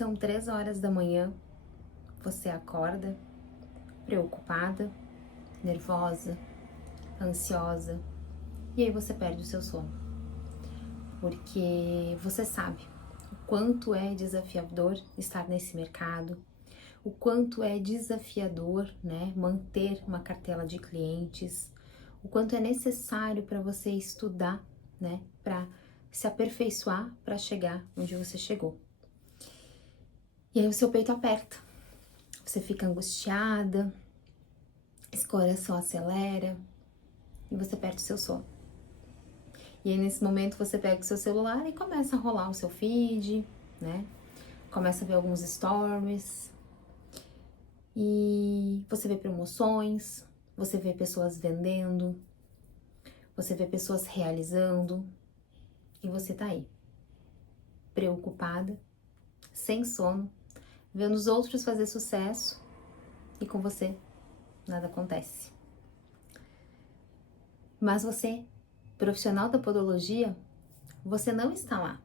São 3 horas da manhã, você acorda preocupada, nervosa, ansiosa, e aí você perde o seu sono. Porque você sabe o quanto é desafiador estar nesse mercado, o quanto é desafiador, né, manter uma cartela de clientes, o quanto é necessário para você estudar, né, para se aperfeiçoar para chegar onde você chegou. E aí o seu peito aperta, você fica angustiada, esse coração acelera e você perde o seu sono. E aí nesse momento você pega o seu celular e começa a rolar o seu feed, né? Começa a ver alguns stories e você vê promoções, você vê pessoas vendendo, você vê pessoas realizando e você tá aí, preocupada, sem sono, vendo os outros fazer sucesso e com você nada acontece. Mas você, profissional da podologia, você não está lá.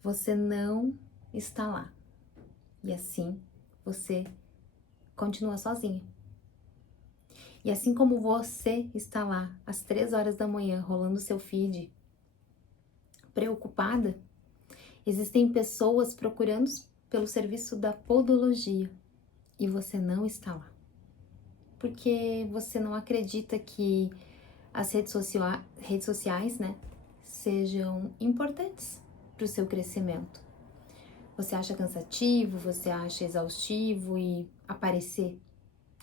Você não está lá. E assim você continua sozinha. E assim como você está lá às 3 horas da manhã rolando seu feed, preocupada, existem pessoas procurando pelo serviço da podologia e você não está lá. Porque você não acredita que as redes sociais, né, sejam importantes para o seu crescimento. Você acha cansativo, você acha exaustivo e aparecer.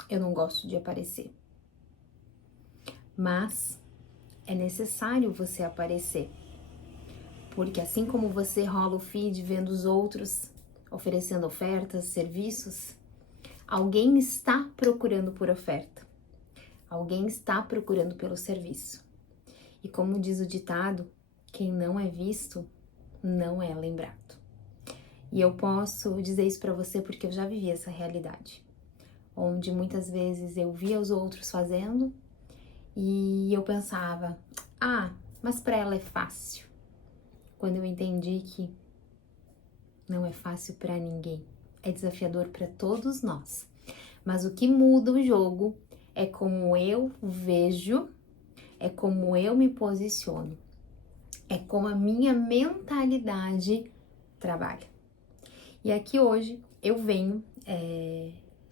Eu não gosto de aparecer. Mas é necessário você aparecer. Porque assim como você rola o feed vendo os outros oferecendo ofertas, serviços, alguém está procurando por oferta. Alguém está procurando pelo serviço. E como diz o ditado, quem não é visto não é lembrado. E eu posso dizer isso para você porque eu já vivi essa realidade, onde muitas vezes eu via os outros fazendo e eu pensava, mas para ela é fácil. Quando eu entendi que não é fácil para ninguém, é desafiador para todos nós. Mas o que muda o jogo é como eu vejo, é como eu me posiciono, é como a minha mentalidade trabalha. E aqui hoje eu venho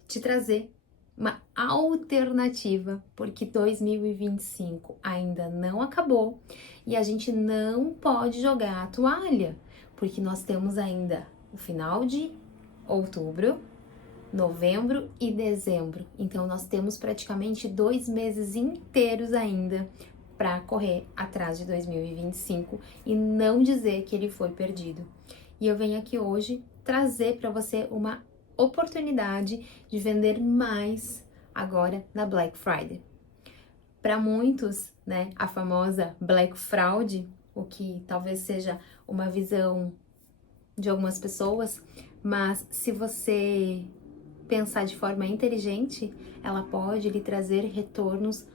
te trazer uma alternativa, porque 2025 ainda não acabou e a gente não pode jogar a toalha, porque nós temos ainda o final de outubro, novembro e dezembro. Então nós temos praticamente 2 meses inteiros ainda para correr atrás de 2025 e não dizer que ele foi perdido. E eu venho aqui hoje trazer para você uma oportunidade de vender mais agora na Black Friday. Para muitos, né, a famosa Black Fraud, o que talvez seja uma visão de algumas pessoas, mas se você pensar de forma inteligente, ela pode lhe trazer retornos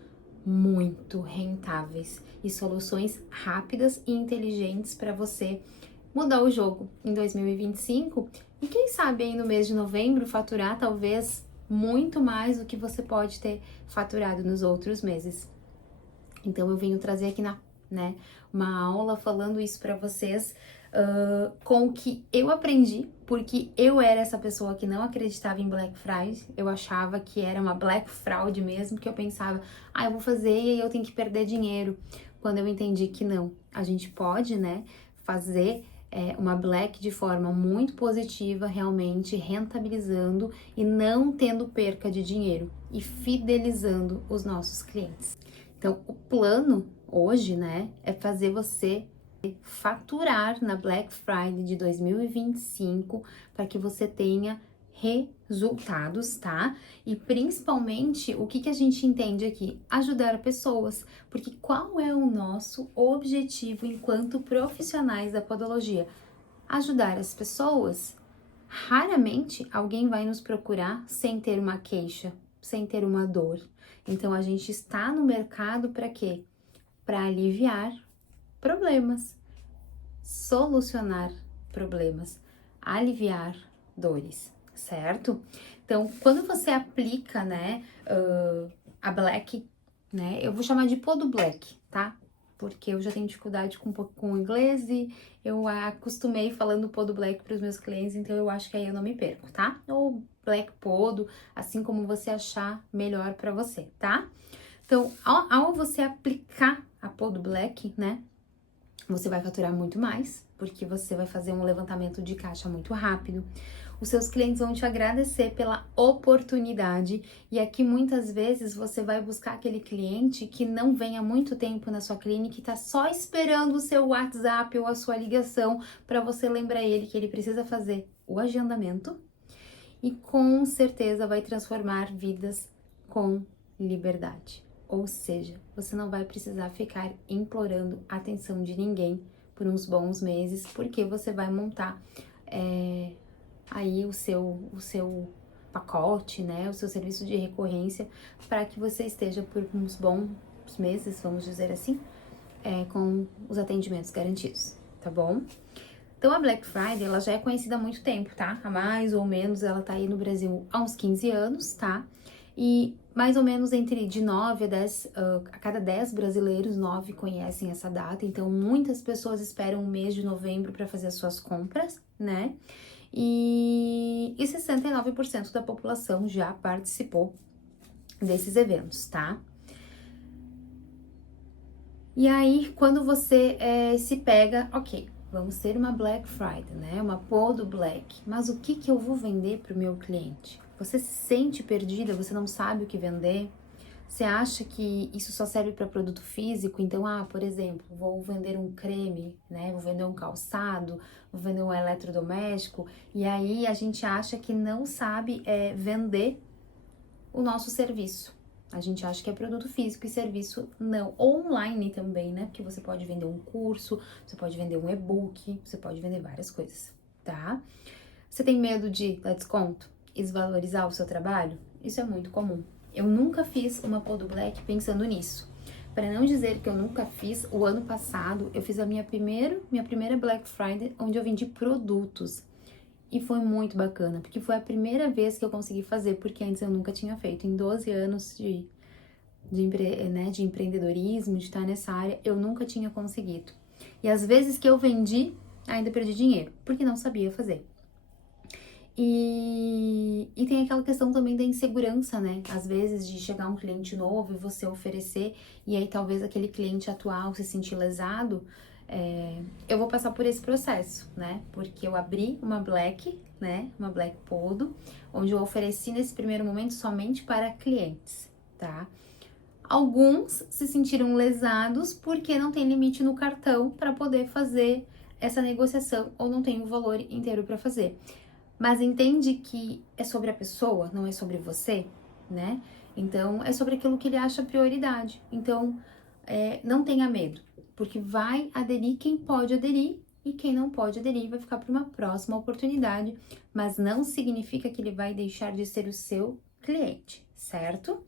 muito rentáveis e soluções rápidas e inteligentes para você mudar o jogo em 2025 e quem sabe aí no mês de novembro faturar talvez muito mais do que você pode ter faturado nos outros meses. Então eu venho trazer aqui uma aula falando isso para vocês com o que eu aprendi, porque eu era essa pessoa que não acreditava em Black Friday, eu achava que era uma Black Fraud mesmo, que eu pensava, eu vou fazer e aí eu tenho que perder dinheiro, quando eu entendi que não, a gente pode, né, fazer uma Black de forma muito positiva, realmente rentabilizando e não tendo perca de dinheiro e fidelizando os nossos clientes. Então, o plano hoje, né, é fazer você faturar na Black Friday de 2025 para que você tenha resultados, tá? E principalmente, o que a gente entende aqui? Ajudar pessoas, porque qual é o nosso objetivo enquanto profissionais da podologia? Ajudar as pessoas. Raramente alguém vai nos procurar sem ter uma queixa, sem ter uma dor. Então, a gente está no mercado para quê? Para aliviar problemas, solucionar problemas, aliviar dores, certo? Então, quando você aplica, né, a Black, né, eu vou chamar de Podo Black, tá? Porque eu já tenho dificuldade com o inglês e eu acostumei falando Podo Black para os meus clientes, então eu acho que aí eu não me perco, tá? Ou Black Podo, assim como você achar melhor para você, tá? Então, ao você aplicar a Podo Black, né, você vai faturar muito mais, porque você vai fazer um levantamento de caixa muito rápido. Os seus clientes vão te agradecer pela oportunidade, e aqui muitas vezes você vai buscar aquele cliente que não vem há muito tempo na sua clínica e está só esperando o seu WhatsApp ou a sua ligação para você lembrar ele que ele precisa fazer o agendamento, e com certeza vai transformar vidas com liberdade. Ou seja, você não vai precisar ficar implorando a atenção de ninguém por uns bons meses, porque você vai montar aí o seu pacote, né, o seu serviço de recorrência, para que você esteja por uns bons meses, vamos dizer assim, com os atendimentos garantidos, tá bom? Então, a Black Friday, ela já é conhecida há muito tempo, tá? Há mais ou menos, ela tá aí no Brasil há uns 15 anos, tá? E mais ou menos de 9 a 10, a cada 10 brasileiros, 9 conhecem essa data. Então, muitas pessoas esperam o mês de novembro para fazer as suas compras, né? E 69% da população já participou desses eventos, tá? E aí, quando você se pega, ok, vamos ter uma Black Friday, né? Uma Podo Black. Mas o que eu vou vender para o meu cliente? Você se sente perdida? Você não sabe o que vender? Você acha que isso só serve para produto físico? Então, por exemplo, vou vender um creme, né? Vou vender um calçado, vou vender um eletrodoméstico. E aí a gente acha que não sabe vender o nosso serviço. A gente acha que é produto físico e serviço não. Ou online também, né? Porque você pode vender um curso, você pode vender um e-book, você pode vender várias coisas, tá? Você tem medo de dar desconto e desvalorizar o seu trabalho? Isso é muito comum. Eu nunca fiz uma Podo Black pensando nisso. Para não dizer que eu nunca fiz, o ano passado eu fiz a minha primeira Black Friday, onde eu vendi produtos. E foi muito bacana, porque foi a primeira vez que eu consegui fazer, porque antes eu nunca tinha feito. Em 12 anos de empreendedorismo, de estar nessa área, eu nunca tinha conseguido. E às vezes que eu vendi, ainda perdi dinheiro, porque não sabia fazer. E tem aquela questão também da insegurança, né? Às vezes de chegar um cliente novo e você oferecer, e aí talvez aquele cliente atual se sentir lesado. Eu vou passar por esse processo, né? Porque eu abri uma Black, né? Uma Black Podo, onde eu ofereci nesse primeiro momento somente para clientes, tá? Alguns se sentiram lesados porque não tem limite no cartão para poder fazer essa negociação ou não tem o valor inteiro para fazer. Mas entende que é sobre a pessoa, não é sobre você, né? Então, é sobre aquilo que ele acha prioridade. Então, não tenha medo, porque vai aderir quem pode aderir e quem não pode aderir vai ficar para uma próxima oportunidade, mas não significa que ele vai deixar de ser o seu cliente, certo?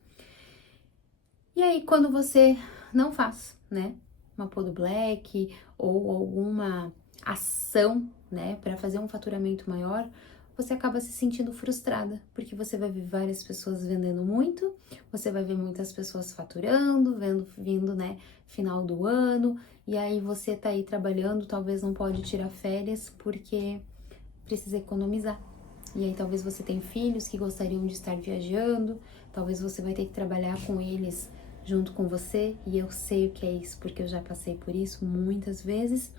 E aí, quando você não faz, né, uma Podo Black ou alguma ação, né, para fazer um faturamento maior, você acaba se sentindo frustrada, porque você vai ver várias pessoas vendendo muito, você vai ver muitas pessoas faturando, vindo, né, final do ano, e aí você tá aí trabalhando, talvez não pode tirar férias porque precisa economizar. E aí talvez você tenha filhos que gostariam de estar viajando, talvez você vai ter que trabalhar com eles junto com você, e eu sei o que é isso, porque eu já passei por isso muitas vezes.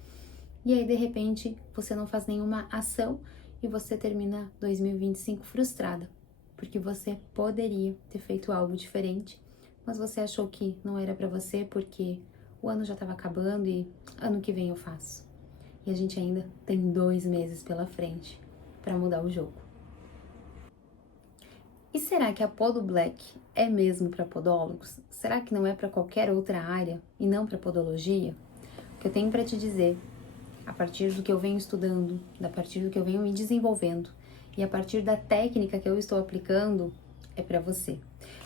E aí de repente você não faz nenhuma ação e você termina 2025 frustrada, porque você poderia ter feito algo diferente, mas você achou que não era para você porque o ano já estava acabando e ano que vem eu faço. E a gente ainda tem 2 meses pela frente para mudar o jogo. E será que a Podo Black é mesmo para podólogos? Será que não é para qualquer outra área e não para podologia? O que eu tenho para te dizer, a partir do que eu venho estudando, a partir do que eu venho me desenvolvendo e a partir da técnica que eu estou aplicando, é para você.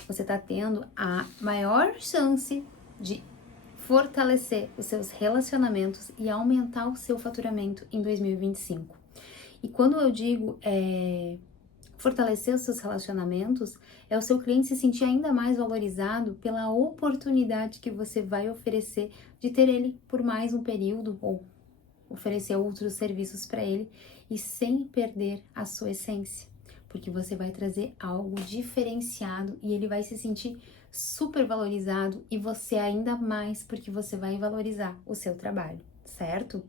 Você está tendo a maior chance de fortalecer os seus relacionamentos e aumentar o seu faturamento em 2025. E quando eu digo fortalecer os seus relacionamentos, é o seu cliente se sentir ainda mais valorizado pela oportunidade que você vai oferecer de ter ele por mais um período ou oferecer outros serviços para ele e sem perder a sua essência, porque você vai trazer algo diferenciado e ele vai se sentir super valorizado e você ainda mais, porque você vai valorizar o seu trabalho, certo?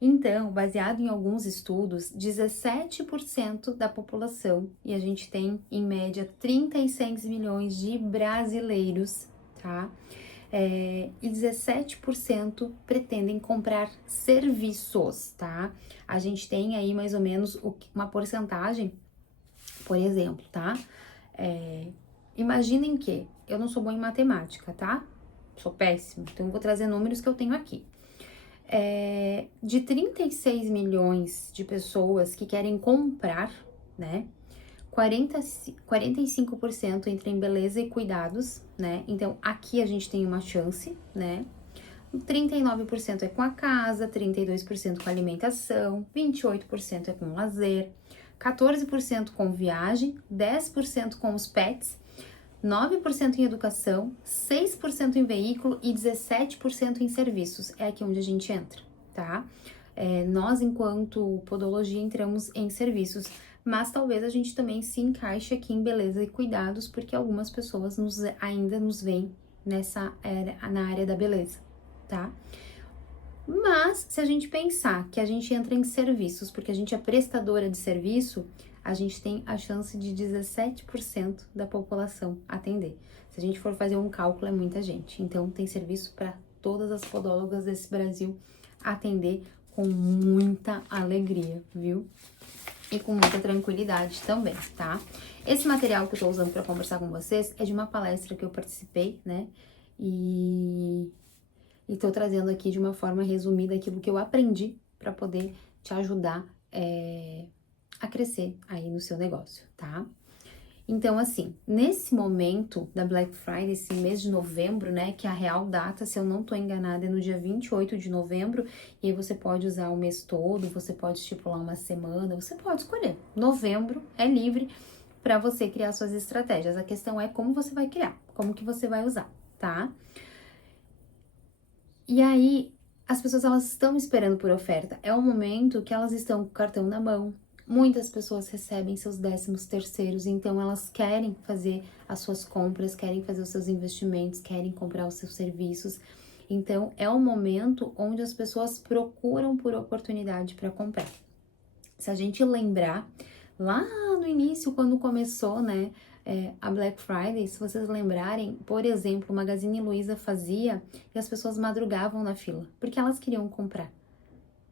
Então, baseado em alguns estudos, 17% da população, e a gente tem em média 36 milhões de brasileiros, tá? E 17% pretendem comprar serviços, tá? A gente tem aí mais ou menos uma porcentagem, por exemplo, tá? Imaginem que eu não sou boa em matemática, tá? Sou péssima, então eu vou trazer números que eu tenho aqui. De 36 milhões de pessoas que querem comprar, né? 45% entra em beleza e cuidados, né? Então, aqui a gente tem uma chance, né? 39% é com a casa, 32% com alimentação, 28% é com lazer, 14% com viagem, 10% com os pets, 9% em educação, 6% em veículo e 17% em serviços. É aqui onde a gente entra, tá? Nós, enquanto podologia, entramos em serviços, mas talvez a gente também se encaixe aqui em beleza e cuidados, porque algumas pessoas ainda nos veem na área da beleza, tá? Mas, se a gente pensar que a gente entra em serviços, porque a gente é prestadora de serviço, a gente tem a chance de 17% da população atender. Se a gente for fazer um cálculo, é muita gente. Então, tem serviço para todas as podólogas desse Brasil atender com muita alegria, viu? E com muita tranquilidade também, tá? Esse material que eu tô usando para conversar com vocês é de uma palestra que eu participei, né? E tô trazendo aqui de uma forma resumida aquilo que eu aprendi para poder te ajudar a crescer aí no seu negócio, tá? Então, assim, nesse momento da Black Friday, esse mês de novembro, né, que a real data, se eu não tô enganada, é no dia 28 de novembro, e aí você pode usar o mês todo, você pode estipular uma semana, você pode escolher. Novembro é livre para você criar suas estratégias. A questão é como você vai criar, como que você vai usar, tá? E aí, as pessoas, elas estão esperando por oferta. É um momento que elas estão com o cartão na mão. Muitas pessoas recebem seus 13º, então elas querem fazer as suas compras, querem fazer os seus investimentos, querem comprar os seus serviços. Então, é um momento onde as pessoas procuram por oportunidade para comprar. Se a gente lembrar, lá no início, quando começou, né, a Black Friday, se vocês lembrarem, por exemplo, o Magazine Luiza fazia e as pessoas madrugavam na fila, porque elas queriam comprar,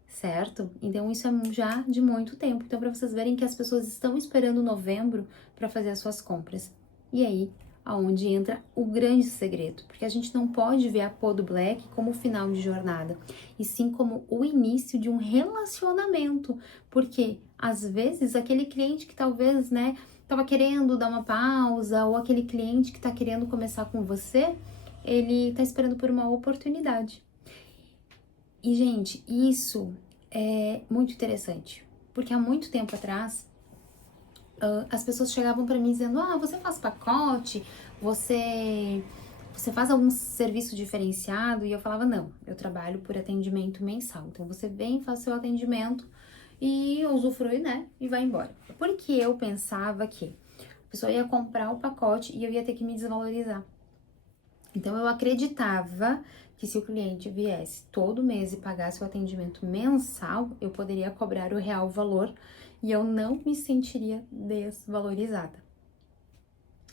certo? Então, isso é já de muito tempo. Então, para vocês verem que as pessoas estão esperando novembro para fazer as suas compras. E aí, aonde entra o grande segredo, porque a gente não pode ver a Pô do Black como o final de jornada, e sim como o início de um relacionamento, porque às vezes aquele cliente que talvez, né, tava querendo dar uma pausa, ou aquele cliente que tá querendo começar com você, ele tá esperando por uma oportunidade. E, gente, isso é muito interessante, porque há muito tempo atrás, as pessoas chegavam para mim dizendo, você faz pacote, você faz algum serviço diferenciado? E eu falava, não, eu trabalho por atendimento mensal. Então, você vem, faz seu atendimento e usufrui, né, e vai embora. Porque eu pensava que a pessoa ia comprar o pacote e eu ia ter que me desvalorizar. Então, eu acreditava que se o cliente viesse todo mês e pagasse o atendimento mensal, eu poderia cobrar o real valor e eu não me sentiria desvalorizada.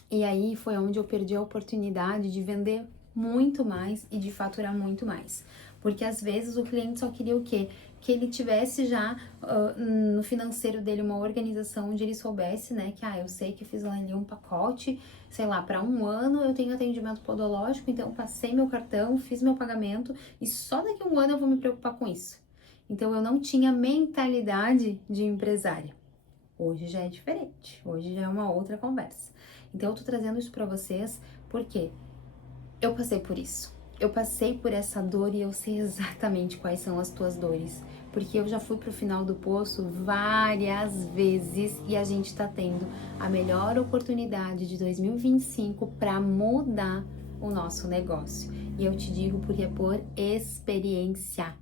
E aí foi onde eu perdi a oportunidade de vender muito mais e de faturar muito mais. Porque às vezes o cliente só queria o quê? Que ele tivesse já no financeiro dele uma organização onde ele soubesse, né, que eu sei que fiz ali um pacote, sei lá, para um ano eu tenho atendimento podológico, então eu passei meu cartão, fiz meu pagamento e só daqui a um ano eu vou me preocupar com isso. Então eu não tinha mentalidade de empresária. Hoje já é diferente, hoje já é uma outra conversa. Então eu tô trazendo isso para vocês porque eu passei por isso. Eu passei por essa dor e eu sei exatamente quais são as tuas dores. porque eu já fui pro final do poço várias vezes e a gente tá tendo a melhor oportunidade de 2025 para mudar o nosso negócio. E eu te digo porque é por experiência.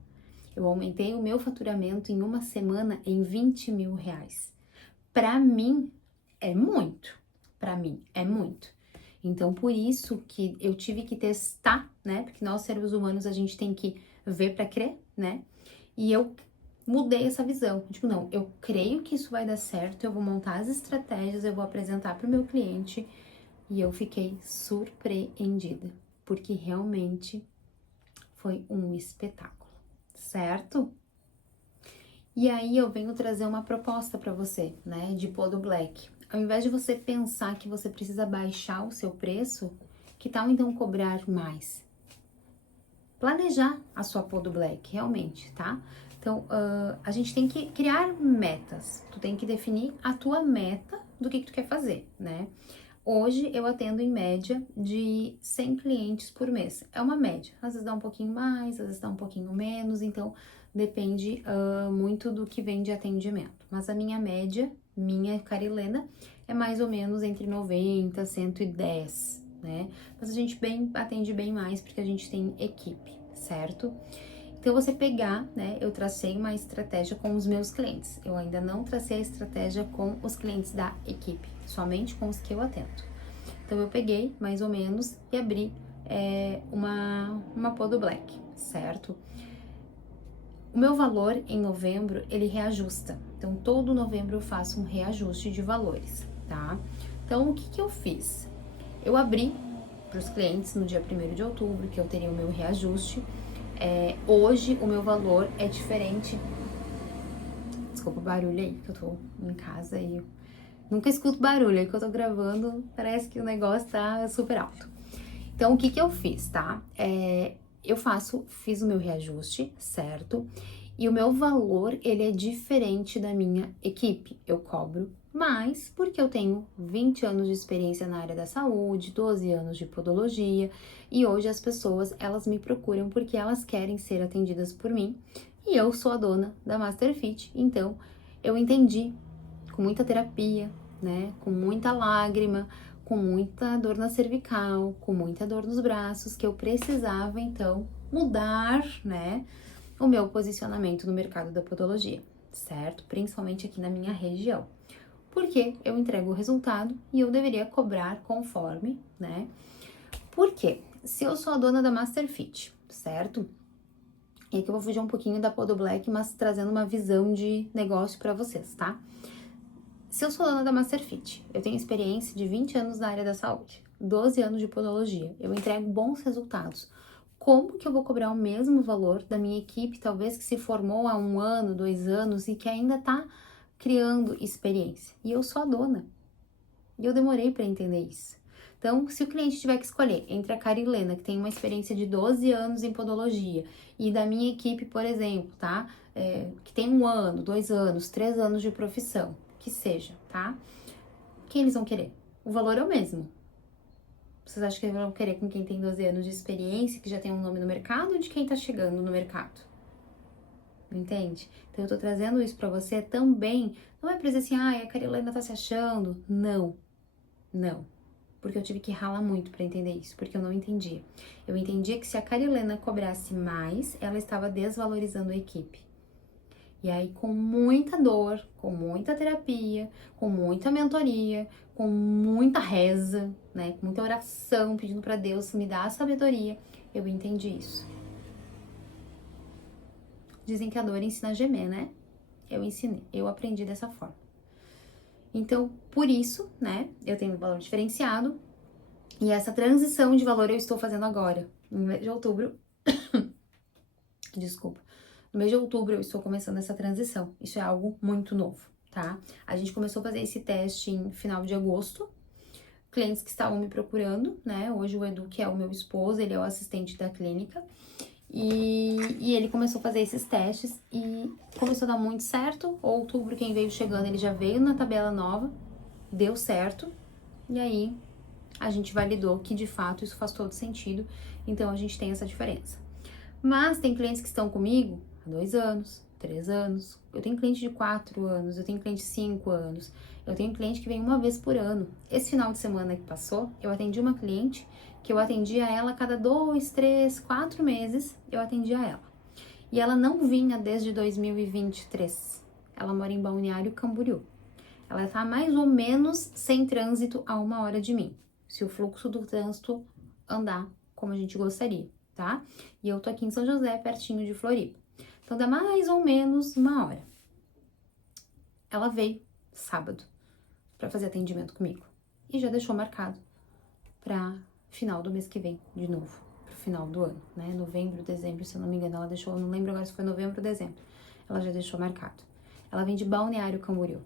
Eu aumentei o meu faturamento em uma semana em 20 mil reais. Para mim é muito, para mim é muito. Então, por isso que eu tive que testar, né? Porque nós, seres humanos, a gente tem que ver para crer, né? E eu mudei essa visão. Tipo, não, eu creio que isso vai dar certo, eu vou montar as estratégias, eu vou apresentar para o meu cliente. E eu fiquei surpreendida, porque realmente foi um espetáculo, certo? E aí eu venho trazer uma proposta para você, né, de Podo Black. Ao invés de você pensar que você precisa baixar o seu preço, que tal então cobrar mais? Planejar a sua Podo Black, realmente, tá? Então, a gente tem que criar metas. Tu tem que definir a tua meta do que tu quer fazer, né? Hoje eu atendo em média de 100 clientes por mês. É uma média. Às vezes dá um pouquinho mais, às vezes dá um pouquinho menos. Então, depende muito do que vem de atendimento. Mas a minha média, minha Carilena, é mais ou menos entre 90 e 110, né? Mas a gente atende bem mais porque a gente tem equipe, certo? Então, você pegar, né? Eu tracei uma estratégia com os meus clientes. Eu ainda não tracei a estratégia com os clientes da equipe, somente com os que eu atendo. Então, eu peguei, mais ou menos, e abri uma Podo Black, certo? O meu valor em novembro, ele reajusta. Então, todo novembro eu faço um reajuste de valores, tá? Então, o que que eu fiz? Eu abri para os clientes no dia 1º de outubro, que eu teria o meu reajuste. Hoje, o meu valor é diferente. Desculpa o barulho aí, que eu tô em casa e nunca escuto barulho. Aí que eu tô gravando, parece que o negócio tá super alto. Então, o que que eu fiz, tá? Fiz o meu reajuste, certo? E o meu valor, ele é diferente da minha equipe. Eu cobro mais porque eu tenho 20 anos de experiência na área da saúde, 12 anos de podologia, e hoje as pessoas, elas me procuram porque elas querem ser atendidas por mim, e eu sou a dona da Masterfit, então eu entendi com muita terapia, né, com muita lágrima, com muita dor na cervical, com muita dor nos braços, que eu precisava então mudar, né, o meu posicionamento no mercado da podologia, certo? Principalmente aqui na minha região. Porque eu entrego o resultado e eu deveria cobrar conforme, né? Por quê? Se eu sou a dona da Masterfit, certo? E aqui eu vou fugir um pouquinho da Podo Black, mas trazendo uma visão de negócio para vocês, tá? Se eu sou dona da Masterfit, eu tenho experiência de 20 anos na área da saúde, 12 anos de podologia, eu entrego bons resultados. Como que eu vou cobrar o mesmo valor da minha equipe, talvez que se formou há 1 ano, 2 anos e que ainda tá criando experiência? E eu sou a dona. E eu demorei para entender isso. Então, se o cliente tiver que escolher entre a Carilena, que tem uma experiência de 12 anos em podologia, e da minha equipe, por exemplo, tá? Que tem 1 ano, 2 anos, 3 anos de profissão, que seja, tá? Quem eles vão querer? O valor é o mesmo. Vocês acham que eles vão querer com quem tem 12 anos de experiência, que já tem um nome no mercado, ou de quem tá chegando no mercado? Entende? Então eu tô trazendo isso pra você também. Não é pra dizer assim, a Carilena tá se achando. Não, não. Porque eu tive que ralar muito pra entender isso, porque eu não entendia. Eu entendia que se a Carilena cobrasse mais, ela estava desvalorizando a equipe. E aí, com muita dor, com muita terapia, com muita mentoria, com muita reza, né, com muita oração, pedindo para Deus me dar a sabedoria, eu entendi isso. Dizem que a dor ensina a gemer, né? Eu ensinei, eu aprendi dessa forma. Então, por isso, né, eu tenho um valor diferenciado e essa transição de valor eu estou fazendo agora, no mês de outubro. Desculpa. No mês de outubro eu estou começando essa transição. Isso é algo muito novo, tá? A gente começou a fazer esse teste em final de agosto. Clientes que estavam me procurando, né? Hoje o Edu, que é o meu esposo, ele é o assistente da clínica. E ele começou a fazer esses testes e começou a dar muito certo. Outubro, quem veio chegando, ele já veio na tabela nova, deu certo. E aí a gente validou que de fato isso faz todo sentido. Então a gente tem essa diferença. Mas tem clientes que estão comigo há 2 anos, 3 anos, eu tenho cliente de 4 anos, eu tenho cliente de 5 anos, eu tenho cliente que vem uma vez por ano. Esse final de semana que passou, eu atendi uma cliente que eu atendia ela a cada 2, 3, 4 meses, eu atendia ela. E ela não vinha desde 2023. Ela mora em Balneário Camboriú. Ela tá mais ou menos sem trânsito a 1 hora de mim, se o fluxo do trânsito andar como a gente gostaria, tá? E eu tô aqui em São José, pertinho de Floripa. Então, dá mais ou menos 1 hora. Ela veio sábado para fazer atendimento comigo e já deixou marcado para final do mês que vem, de novo, pro final do ano, né? Novembro, dezembro, se eu não me engano, ela deixou, eu não lembro agora se foi novembro ou dezembro. Ela já deixou marcado. Ela vem de Balneário Camboriú.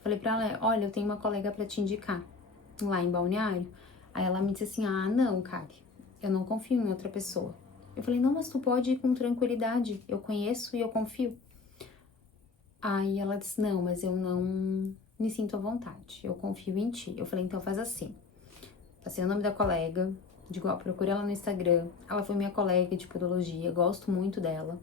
Falei pra ela, olha, eu tenho uma colega para te indicar lá em Balneário. Aí ela me disse assim, ah, não, Kari, eu não confio em outra pessoa. Eu falei, não, mas tu pode ir com tranquilidade, eu conheço e eu confio. Aí ela disse, não, mas eu não me sinto à vontade, eu confio em ti. Eu falei, então faz assim. Passei o nome da colega, digo, ó, procura ela no Instagram. Ela foi minha colega de podologia, gosto muito dela.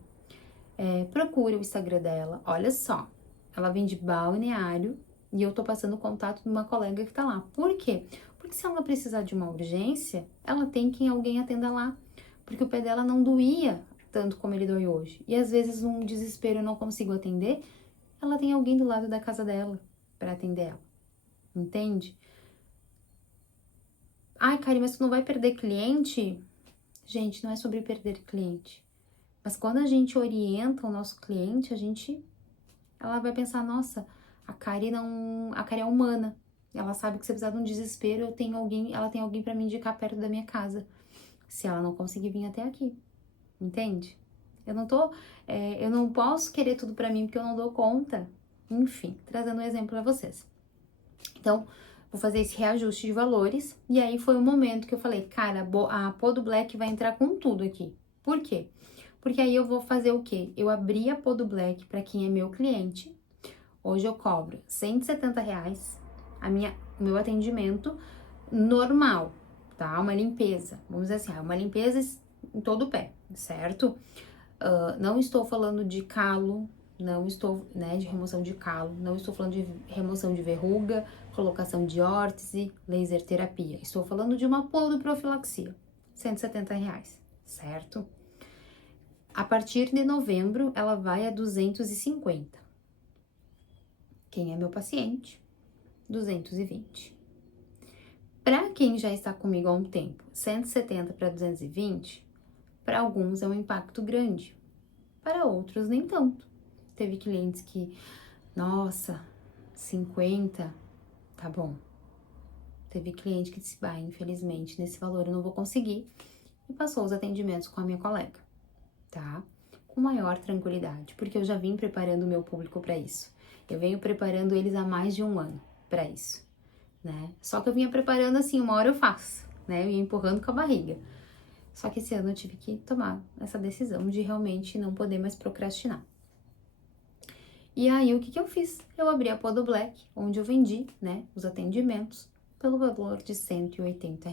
Procura o Instagram dela, olha só. Ela vem de Balneário e eu tô passando o contato de uma colega que tá lá. Por quê? Porque se ela precisar de uma urgência, ela tem que alguém atenda lá. Porque o pé dela não doía tanto como ele dói hoje. E às vezes, num desespero, eu não consigo atender, ela tem alguém do lado da casa dela para atender ela. Entende? Ai, Kari, mas tu não vai perder cliente? Gente, não é sobre perder cliente. Mas quando a gente orienta o nosso cliente, ela vai pensar, nossa, a Kari é humana. Ela sabe que se precisar de um desespero, ela tem alguém para me indicar perto da minha casa. Se ela não conseguir vir até aqui. Entende? Eu não posso querer tudo pra mim porque eu não dou conta. Enfim, trazendo um exemplo pra vocês. Então, vou fazer esse reajuste de valores. E aí foi o momento que eu falei, cara, a Podo Black vai entrar com tudo aqui. Por quê? Porque aí eu vou fazer o quê? Eu abri a Podo Black pra quem é meu cliente. Hoje eu cobro R$ 170 o meu atendimento normal, tá? Uma limpeza. Vamos dizer assim, uma limpeza em todo o pé, certo? Não estou falando de calo, não estou, né, de remoção de calo, não estou falando de remoção de verruga, colocação de órtese, laser terapia. Estou falando de uma podoprofilaxia, R$ 170, certo? A partir de novembro, ela vai a 250. Quem é meu paciente? 220. Para quem já está comigo há um tempo, 170 para 220, para alguns é um impacto grande, para outros nem tanto. Teve clientes que, nossa, 50, tá bom. Teve cliente que disse, infelizmente, nesse valor eu não vou conseguir, e passou os atendimentos com a minha colega, tá? Com maior tranquilidade, porque eu já vim preparando o meu público para isso. Eu venho preparando eles há mais de 1 ano para isso, né? Só que eu vinha preparando assim, uma hora eu faço, né? Eu ia empurrando com a barriga. Só que esse ano eu tive que tomar essa decisão de realmente não poder mais procrastinar. E aí, o que eu fiz? Eu abri a Podo Black, onde eu vendi, né, os atendimentos pelo valor de R$ 180.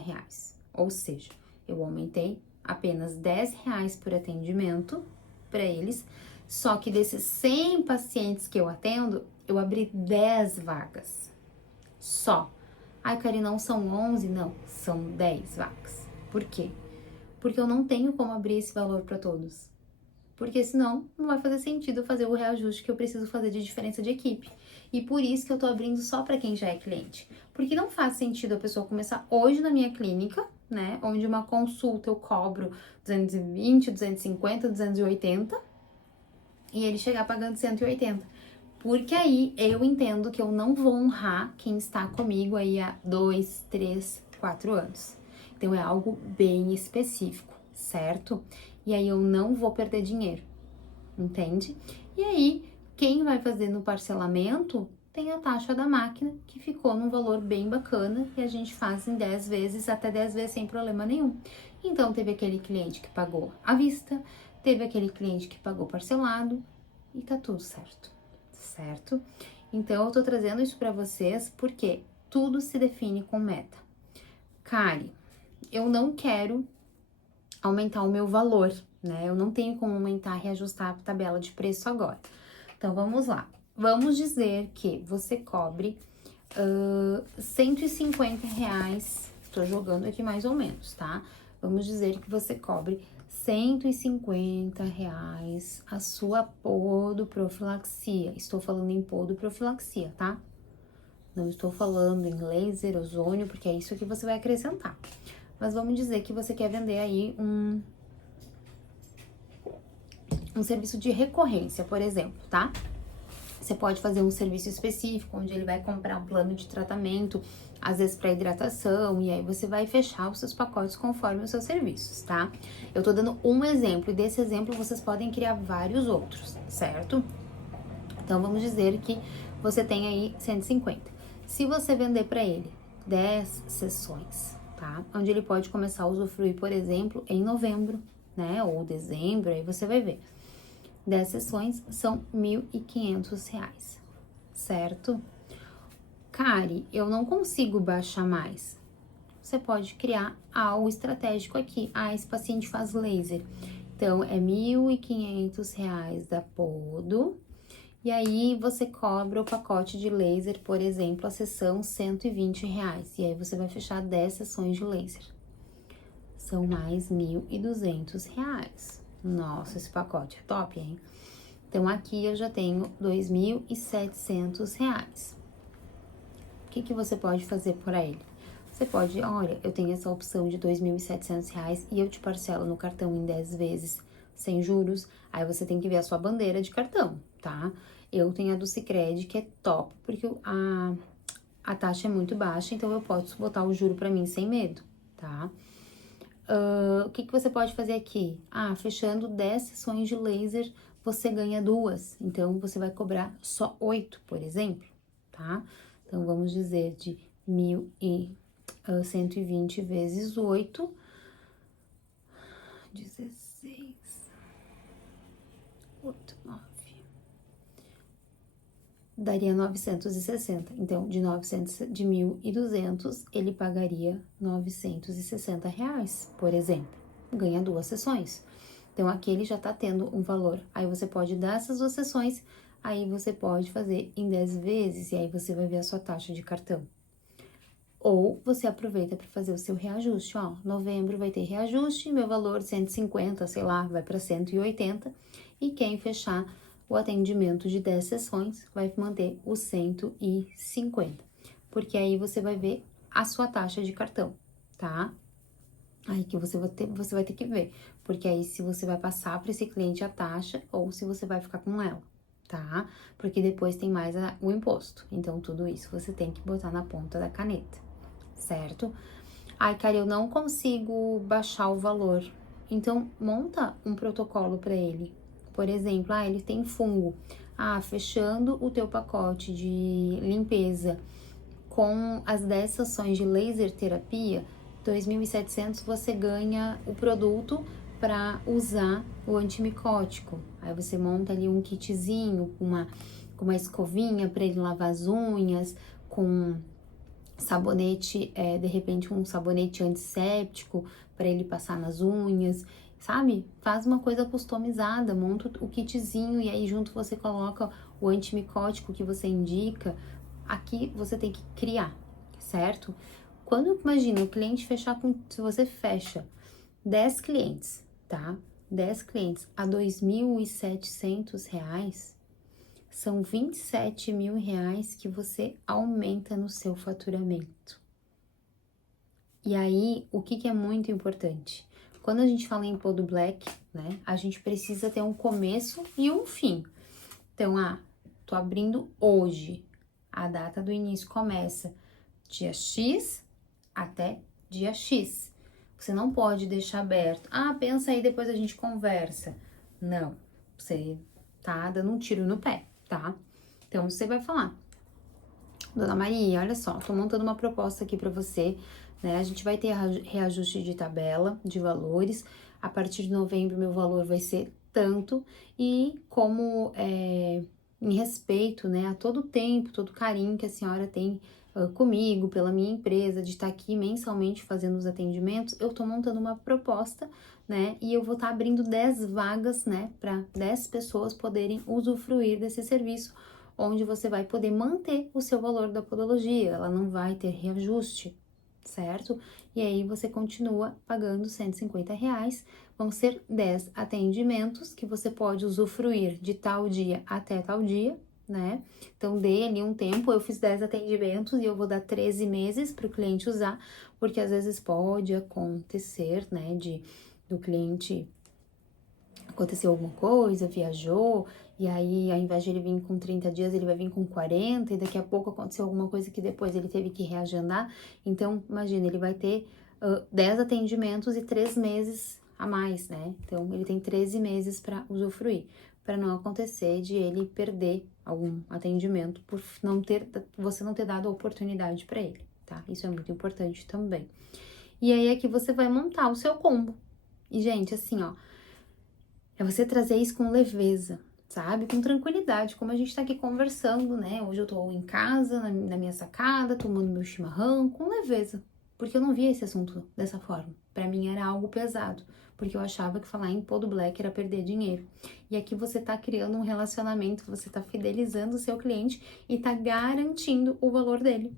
Ou seja, eu aumentei apenas R$ 10 por atendimento para eles, só que desses 100 pacientes que eu atendo, eu abri 10 vagas. Só. Ai, Kari, não são 11? Não, são 10 vagas. Por quê? Porque eu não tenho como abrir esse valor para todos. Porque senão não vai fazer sentido fazer o reajuste que eu preciso fazer de diferença de equipe. E por isso que eu tô abrindo só para quem já é cliente. Porque não faz sentido a pessoa começar hoje na minha clínica, né? Onde uma consulta eu cobro 220, 250, 280 e ele chegar pagando 180. Porque aí eu entendo que eu não vou honrar quem está comigo aí há 2, 3, 4 anos. Então é algo bem específico, certo? E aí eu não vou perder dinheiro, entende? E aí, quem vai fazer no parcelamento tem a taxa da máquina, que ficou num valor bem bacana, e a gente faz em 10 vezes, até 10 vezes sem problema nenhum. Então, teve aquele cliente que pagou à vista, teve aquele cliente que pagou parcelado, e tá tudo certo, certo? Então, eu tô trazendo isso pra vocês, porque tudo se define com meta. Kari, eu não quero aumentar o meu valor, né? Eu não tenho como aumentar e reajustar a tabela de preço agora. Então, vamos lá. Vamos dizer que você cobre R$ 150, tô jogando aqui mais ou menos, tá? Vamos dizer que você cobre R$ 150 a sua podoprofilaxia. Estou falando em podoprofilaxia, tá? Não estou falando em laser, ozônio, porque é isso que você vai acrescentar. Mas vamos dizer que você quer vender aí um serviço de recorrência, por exemplo, tá? Você pode fazer um serviço específico, onde ele vai comprar um plano de tratamento, às vezes para hidratação, e aí você vai fechar os seus pacotes conforme os seus serviços, tá? Eu tô dando um exemplo, e desse exemplo vocês podem criar vários outros, certo? Então, vamos dizer que você tem aí 150. Se você vender para ele 10 sessões, tá? Onde ele pode começar a usufruir, por exemplo, em novembro, né? Ou dezembro, aí você vai ver. 10 sessões são R$ 1.500, certo? Kari, eu não consigo baixar mais. Você pode criar algo estratégico aqui. Ah, esse paciente faz laser. Então, é R$ 1.500 da podo. E aí, você cobra o pacote de laser, por exemplo, a sessão R$ 120. E aí, você vai fechar 10 sessões de laser. São mais R$ 1.200. Nossa, esse pacote é top, hein? Então, aqui eu já tenho R$ 2.700. O que você pode fazer por ele? Você pode, olha, eu tenho essa opção de R$ 2.700 e eu te parcelo no cartão em 10 vezes sem juros. Aí você tem que ver a sua bandeira de cartão, tá? Eu tenho a do Sicredi, que é top, porque a taxa é muito baixa, então eu posso botar o juro pra mim sem medo, tá? O que você pode fazer aqui? Ah, fechando 10 sessões de laser, você ganha 2. Então, você vai cobrar só 8, por exemplo, tá? Então, vamos dizer de 1.120 vezes 8, 16, 8, 9. Daria 960. Então, de 1.200, ele pagaria R$ 960, por exemplo. Ganha 2 sessões. Então, aqui ele já tá tendo um valor. Aí, você pode dar essas 2 sessões, aí você pode fazer em 10 vezes, e aí você vai ver a sua taxa de cartão. Ou você aproveita para fazer o seu reajuste, ó. Novembro vai ter reajuste, meu valor 150, sei lá, vai para 180. E quem fechar o atendimento de 10 sessões vai manter os 150. Porque aí você vai ver a sua taxa de cartão, tá? Aí que você vai ter que ver. Porque aí se você vai passar para esse cliente a taxa ou se você vai ficar com ela, tá? Porque depois tem mais o imposto. Então, tudo isso você tem que botar na ponta da caneta, certo? Ai, cara, eu não consigo baixar o valor. Então, monta um protocolo para ele. Por exemplo, ele tem fungo. Fechando o teu pacote de limpeza com as 10 sessões de laser terapia, 2.700 você ganha o produto para usar o antimicótico. Aí você monta ali um kitzinho com uma escovinha para ele lavar as unhas, com sabonete, de repente um sabonete antisséptico para ele passar nas unhas, sabe? Faz uma coisa customizada, monta o kitzinho e aí junto você coloca o antimicótico que você indica. Aqui você tem que criar, certo? Quando, imagina, o cliente fechar se você fecha 10 clientes, tá? 10 clientes a R$ 2.700, são R$ 27.000 que você aumenta no seu faturamento. E aí, o que é muito importante? Quando a gente fala em Podo Black, né, a gente precisa ter um começo e um fim. Então, tô abrindo hoje. A data do início começa dia X até dia X. Você não pode deixar aberto. Pensa aí, depois a gente conversa. Não, você tá dando um tiro no pé, tá? Então, você vai falar, Dona Maria, olha só, tô montando uma proposta aqui pra você, né? A gente vai ter reajuste de tabela, de valores. A partir de novembro, meu valor vai ser tanto. E como em respeito, né, a todo o tempo, todo o carinho que a senhora tem comigo, pela minha empresa, de estar aqui mensalmente fazendo os atendimentos, eu tô montando uma proposta, né? E eu vou estar abrindo 10 vagas, né? Para 10 pessoas poderem usufruir desse serviço, onde você vai poder manter o seu valor da podologia, ela não vai ter reajuste, certo? E aí você continua pagando R$ 150, vão ser 10 atendimentos que você pode usufruir de tal dia até tal dia, né? Então, dei ali um tempo, eu fiz 10 atendimentos e eu vou dar 13 meses para o cliente usar, porque às vezes pode acontecer, né, do cliente aconteceu alguma coisa, viajou, e aí ao invés de ele vir com 30 dias, ele vai vir com 40, e daqui a pouco aconteceu alguma coisa que depois ele teve que reagendar. Então, imagina, ele vai ter 10 atendimentos e 3 meses a mais, né? Então, ele tem 13 meses para usufruir, para não acontecer de ele perder algum atendimento por você não ter dado a oportunidade para ele, tá? Isso é muito importante também. E aí aqui você vai montar o seu combo. E, gente, assim, ó, é você trazer isso com leveza, sabe? Com tranquilidade, como a gente tá aqui conversando, né? Hoje eu tô em casa, na minha sacada, tomando meu chimarrão, com leveza. Porque eu não via esse assunto dessa forma. Pra mim era algo pesado. Porque eu achava que falar em pôr do black era perder dinheiro. E aqui você tá criando um relacionamento, você tá fidelizando o seu cliente e tá garantindo o valor dele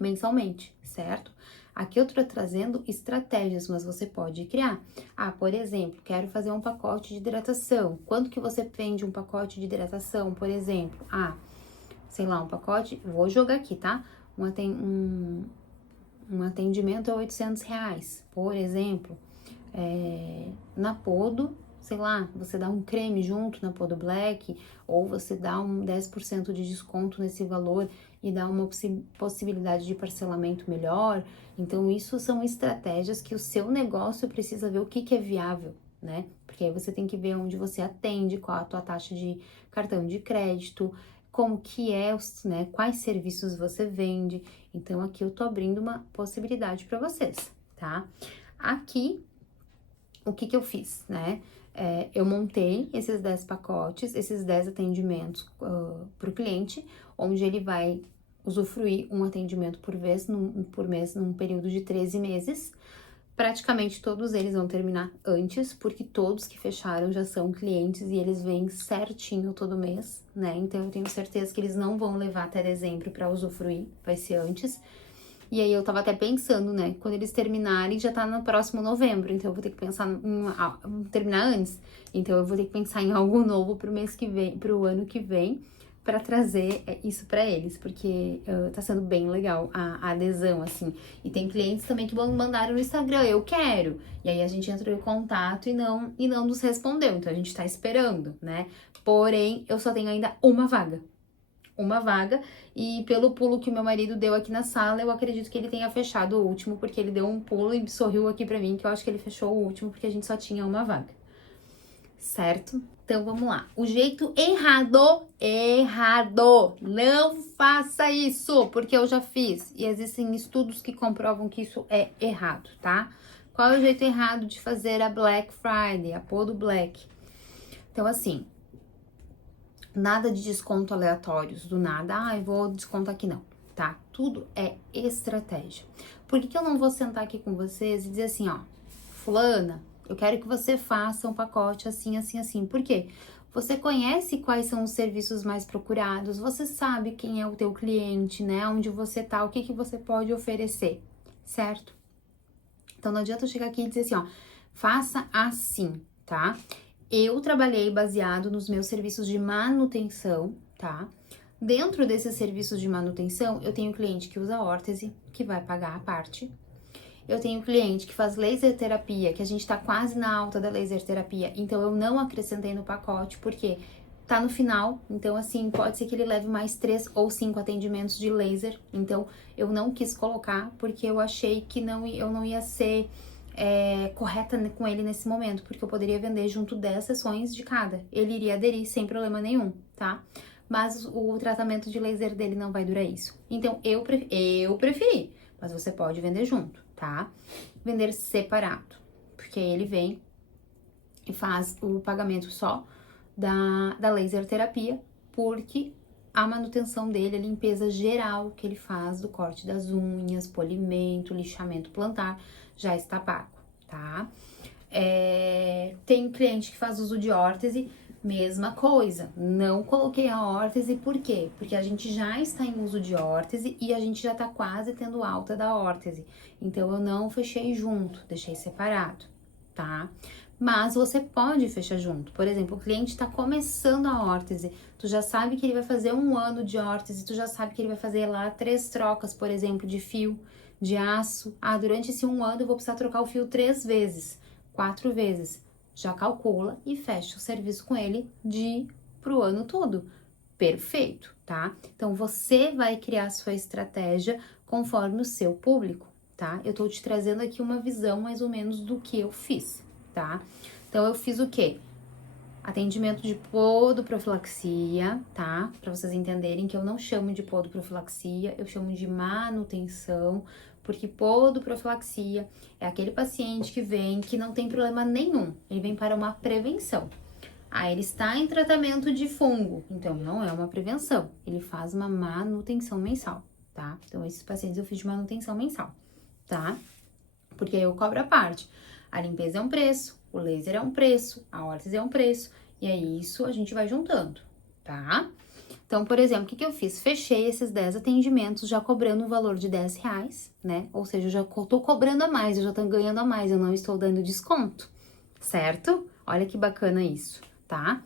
mensalmente, certo? Aqui eu tô trazendo estratégias, mas você pode criar. Ah, por exemplo, quero fazer um pacote de hidratação. Quanto que você vende um pacote de hidratação, por exemplo? Ah, sei lá, um pacote, vou jogar aqui, tá? Um atendimento é R$ 800, por exemplo. Na Podo, sei lá, você dá um creme junto na Podo Black, ou você dá um 10% de desconto nesse valor e dá uma possibilidade de parcelamento melhor. Então, isso são estratégias que o seu negócio precisa ver o que é viável, né? Porque aí você tem que ver onde você atende, qual a tua taxa de cartão de crédito, como que é, né? Quais serviços você vende. Então, aqui eu tô abrindo uma possibilidade para vocês, tá? Aqui o que eu fiz, né? Eu montei esses 10 pacotes, esses 10 atendimentos para o cliente, onde ele vai usufruir um atendimento por mês, num período de 13 meses. Praticamente todos eles vão terminar antes, porque todos que fecharam já são clientes e eles vêm certinho todo mês, né? Então eu tenho certeza que eles não vão levar até dezembro para usufruir, vai ser antes. E aí eu tava até pensando, né? Quando eles terminarem, já tá no próximo novembro. Então eu vou ter que pensar em terminar antes. Então eu vou ter que pensar em algo novo pro mês que vem, pro ano que vem, para trazer isso para eles, porque tá sendo bem legal a adesão, assim. E tem clientes também que mandaram no Instagram, eu quero. E aí a gente entrou em contato e não nos respondeu. Então a gente tá esperando, né? Porém, eu só tenho ainda uma vaga, e pelo pulo que o meu marido deu aqui na sala, eu acredito que ele tenha fechado o último, porque ele deu um pulo e sorriu aqui pra mim, que eu acho que ele fechou o último, porque a gente só tinha uma vaga, certo? Então, vamos lá. O jeito errado, não faça isso, porque eu já fiz, e existem estudos que comprovam que isso é errado, tá? Qual é o jeito errado de fazer a Black Friday, a Podo Black? Então, assim, nada de desconto aleatórios, do nada, eu vou descontar aqui não, tá? Tudo é estratégia. Por que eu não vou sentar aqui com vocês e dizer assim, ó, fulana, eu quero que você faça um pacote assim, assim, assim. Por quê? Você conhece quais são os serviços mais procurados, você sabe quem é o teu cliente, né? Onde você tá, o que você pode oferecer, certo? Então não adianta eu chegar aqui e dizer assim, ó, faça assim, tá? Eu trabalhei baseado nos meus serviços de manutenção, tá? Dentro desses serviços de manutenção, eu tenho cliente que usa órtese, que vai pagar a parte. Eu tenho cliente que faz laser terapia, que a gente tá quase na alta da laser terapia, então eu não acrescentei no pacote, porque tá no final, então assim, pode ser que ele leve mais 3 ou 5 atendimentos de laser, então eu não quis colocar, porque eu achei que eu não ia ser correta com ele nesse momento, porque eu poderia vender junto 10 sessões de cada. Ele iria aderir sem problema nenhum, tá? Mas o tratamento de laser dele não vai durar isso. Então, eu preferi, mas você pode vender junto, tá? Vender separado, porque ele vem e faz o pagamento só da laser terapia, porque a manutenção dele, a limpeza geral que ele faz do corte das unhas, polimento, lixamento plantar, já está pago, tá? Tem cliente que faz uso de órtese, mesma coisa, não coloquei a órtese, por quê? Porque a gente já está em uso de órtese e a gente já tá quase tendo alta da órtese, então eu não fechei junto, deixei separado, tá? Mas você pode fechar junto, por exemplo, o cliente tá começando a órtese, tu já sabe que ele vai fazer 1 ano de órtese, tu já sabe que ele vai fazer lá 3 trocas, por exemplo, de fio, de aço, durante esse 1 ano eu vou precisar trocar o fio 3 vezes, 4 vezes, já calcula e fecha o serviço com ele pro ano todo. Perfeito, tá? Então, você vai criar a sua estratégia conforme o seu público, tá? Eu tô te trazendo aqui uma visão mais ou menos do que eu fiz, tá? Então, eu fiz o quê? Atendimento de podoprofilaxia, tá? Pra vocês entenderem que eu não chamo de podoprofilaxia, eu chamo de manutenção, porque podoprofilaxia é aquele paciente que vem que não tem problema nenhum, ele vem para uma prevenção. Ele está em tratamento de fungo, então não é uma prevenção, ele faz uma manutenção mensal, tá? Então esses pacientes eu fiz de manutenção mensal, tá? Porque aí eu cobro a parte. A limpeza é um preço, o laser é um preço, a órtese é um preço, e aí isso a gente vai juntando, tá? Então, por exemplo, o que eu fiz? Fechei esses 10 atendimentos já cobrando um valor de R$10, né? Ou seja, eu já tô cobrando a mais, eu já tô ganhando a mais, eu não estou dando desconto, certo? Olha que bacana isso, tá?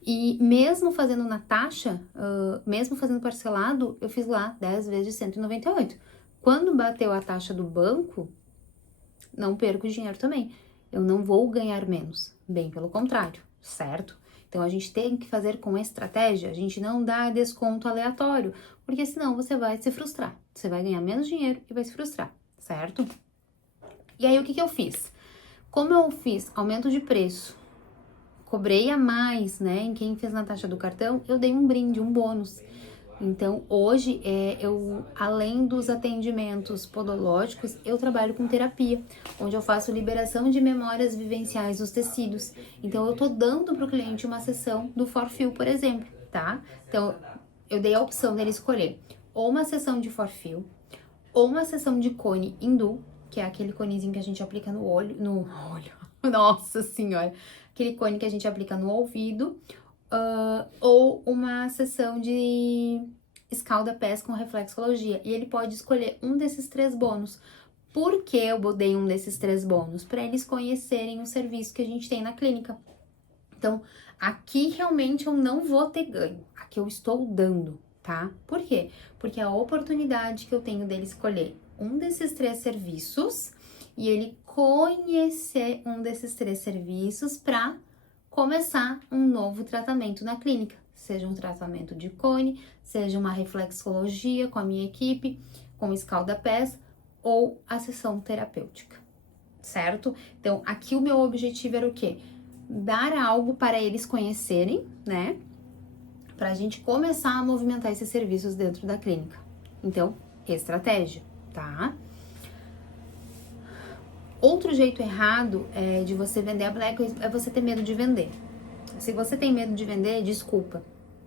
E mesmo fazendo na taxa, mesmo fazendo parcelado, eu fiz lá 10 vezes 198. Quando bateu a taxa do banco, não perco dinheiro também. Eu não vou ganhar menos, bem pelo contrário, certo? Então, a gente tem que fazer com estratégia, a gente não dá desconto aleatório, porque senão você vai se frustrar. Você vai ganhar menos dinheiro e vai se frustrar, certo? E aí, o que eu fiz? Como eu fiz aumento de preço, cobrei a mais, né, em quem fez na taxa do cartão, eu dei um brinde, um bônus. Então, hoje, eu, além dos atendimentos podológicos, eu trabalho com terapia, onde eu faço liberação de memórias vivenciais dos tecidos. Então, eu tô dando pro cliente uma sessão do Forfil, por exemplo, tá? Então, eu dei a opção dele escolher ou uma sessão de Forfil, ou uma sessão de cone hindu, que é aquele conezinho que a gente aplica no olho, nossa senhora, aquele cone que a gente aplica no ouvido, ou uma sessão de escalda-pés com reflexologia. E ele pode escolher um desses 3 bônus. Por que eu dei um desses 3 bônus? Para eles conhecerem o serviço que a gente tem na clínica. Então, aqui realmente eu não vou ter ganho. Aqui eu estou dando, tá? Por quê? Porque a oportunidade que eu tenho dele escolher um desses 3 serviços e ele conhecer um desses 3 serviços para começar um novo tratamento na clínica, seja um tratamento de cone, seja uma reflexologia com a minha equipe, com escalda-pés ou a sessão terapêutica, certo? Então, aqui o meu objetivo era o quê? Dar algo para eles conhecerem, né? Pra gente começar a movimentar esses serviços dentro da clínica. Então, estratégia, tá? Outro jeito errado de você vender a Black é você ter medo de vender. Se você tem medo de vender, desculpa,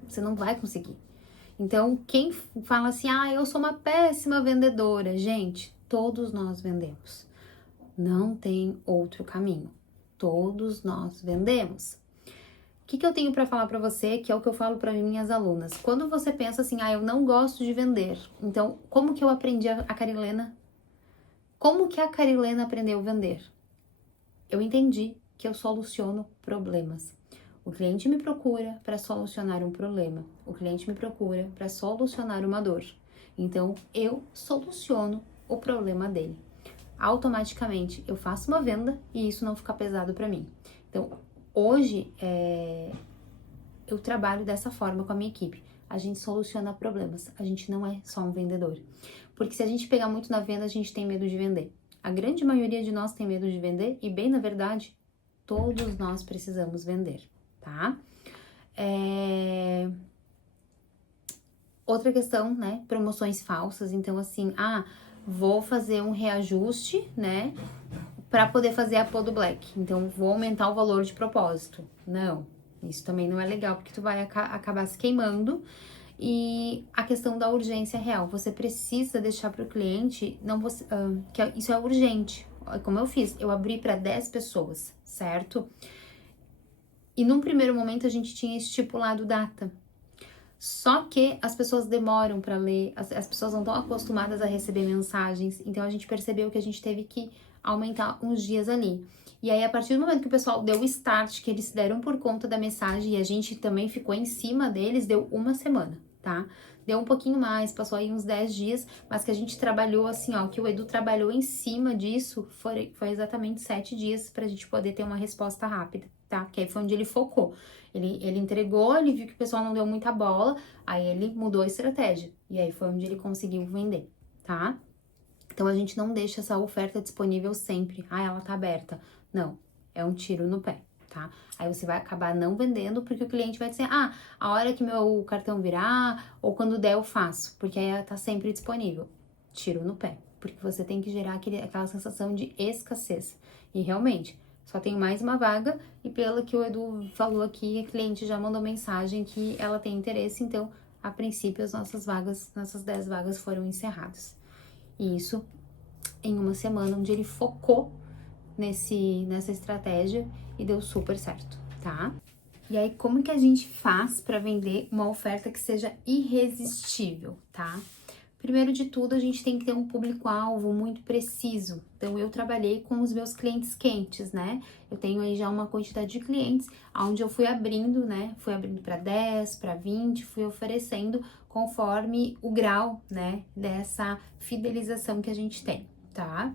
você não vai conseguir. Então, quem fala assim, eu sou uma péssima vendedora, gente, todos nós vendemos. Não tem outro caminho. Todos nós vendemos. O que eu tenho para falar para você, que é o que eu falo para minhas alunas? Quando você pensa assim, eu não gosto de vender, então, como que eu aprendi a Carilena? Como que a Carilena aprendeu a vender? Eu entendi que eu soluciono problemas. O cliente me procura para solucionar um problema. O cliente me procura para solucionar uma dor. Então, eu soluciono o problema dele. Automaticamente, eu faço uma venda e isso não fica pesado para mim. Então, hoje, eu trabalho dessa forma com a minha equipe. A gente soluciona problemas. A gente não é só um vendedor. Porque se a gente pegar muito na venda, a gente tem medo de vender. A grande maioria de nós tem medo de vender e, bem na verdade, todos nós precisamos vender, tá? Outra questão, né? Promoções falsas. Então, assim, vou fazer um reajuste, né? Para poder fazer a Podo Black. Então, vou aumentar o valor de propósito. Não, isso também não é legal, porque tu vai acabar se queimando E a questão da urgência real, você precisa deixar para o cliente, não você, isso é urgente. Como eu fiz, eu abri para 10 pessoas, certo? E num primeiro momento a gente tinha estipulado data. Só que as pessoas demoram para ler, as pessoas não estão acostumadas a receber mensagens, então a gente percebeu que a gente teve que aumentar uns dias ali. E aí, a partir do momento que o pessoal deu o start, que eles se deram por conta da mensagem e a gente também ficou em cima deles, deu uma semana, tá? Deu um pouquinho mais, passou aí uns 10 dias, mas que a gente trabalhou assim, ó, que o Edu trabalhou em cima disso, foi exatamente 7 dias pra gente poder ter uma resposta rápida, tá? Que aí foi onde ele focou. Ele entregou, ele viu que o pessoal não deu muita bola, aí ele mudou a estratégia. E aí foi onde ele conseguiu vender, tá? Então a gente não deixa essa oferta disponível sempre. Ah, ela tá aberta. Não, é um tiro no pé, tá? Aí você vai acabar não vendendo porque o cliente vai dizer, ah, a hora que meu cartão virar ou quando der eu faço, porque aí ela tá sempre disponível. Tiro no pé, porque você tem que gerar aquela sensação de escassez. E realmente, só tem mais uma vaga e pelo que o Edu falou aqui, a cliente já mandou mensagem que ela tem interesse, então, a princípio, as nossas 10 vagas foram encerradas. E isso em uma semana, onde ele focou nessa estratégia e deu super certo, tá? E aí, como que a gente faz para vender uma oferta que seja irresistível, tá? Primeiro de tudo, a gente tem que ter um público-alvo muito preciso. Então, eu trabalhei com os meus clientes quentes, né? Eu tenho aí já uma quantidade de clientes, onde eu fui abrindo, né? Fui abrindo para 10, para 20, fui oferecendo conforme o grau, né? Dessa fidelização que a gente tem, tá?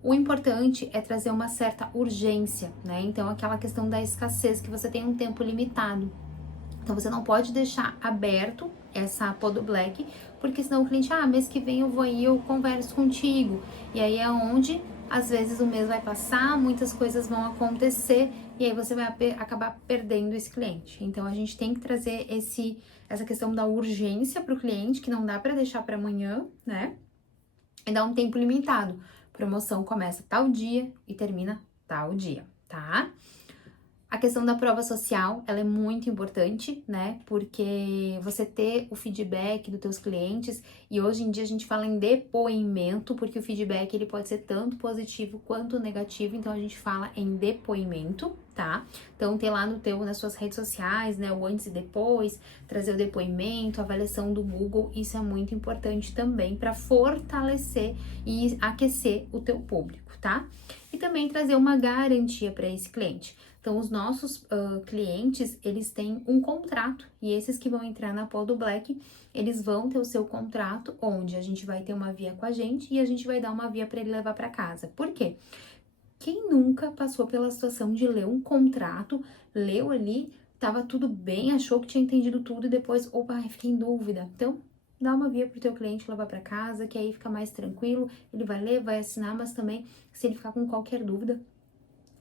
O importante é trazer uma certa urgência, né? Então, aquela questão da escassez, que você tem um tempo limitado. Então, você não pode deixar aberto essa Podo Black, porque senão o cliente, mês que vem eu vou aí, eu converso contigo. E aí é onde, às vezes, o mês vai passar, muitas coisas vão acontecer, e aí você vai acabar perdendo esse cliente. Então, a gente tem que trazer essa questão da urgência para o cliente, que não dá para deixar para amanhã, né? E dar um tempo limitado. Promoção começa tal dia e termina tal dia, tá? A questão da prova social, ela é muito importante, né? Porque você ter o feedback dos teus clientes, e hoje em dia a gente fala em depoimento, porque o feedback ele pode ser tanto positivo quanto negativo, então a gente fala em depoimento, tá? Então ter lá nas suas redes sociais, né, o antes e depois, trazer o depoimento, a avaliação do Google, isso é muito importante também para fortalecer e aquecer o teu público, tá? E também trazer uma garantia para esse cliente. Então, os nossos clientes, eles têm um contrato, e esses que vão entrar na Podo Black, eles vão ter o seu contrato, onde a gente vai ter uma via com a gente e a gente vai dar uma via para ele levar para casa. Por quê? Quem nunca passou pela situação de ler um contrato, leu ali, tava tudo bem, achou que tinha entendido tudo e depois, opa, fiquei em dúvida. Então, dá uma via pro teu cliente levar para casa, que aí fica mais tranquilo, ele vai ler, vai assinar, mas também, se ele ficar com qualquer dúvida,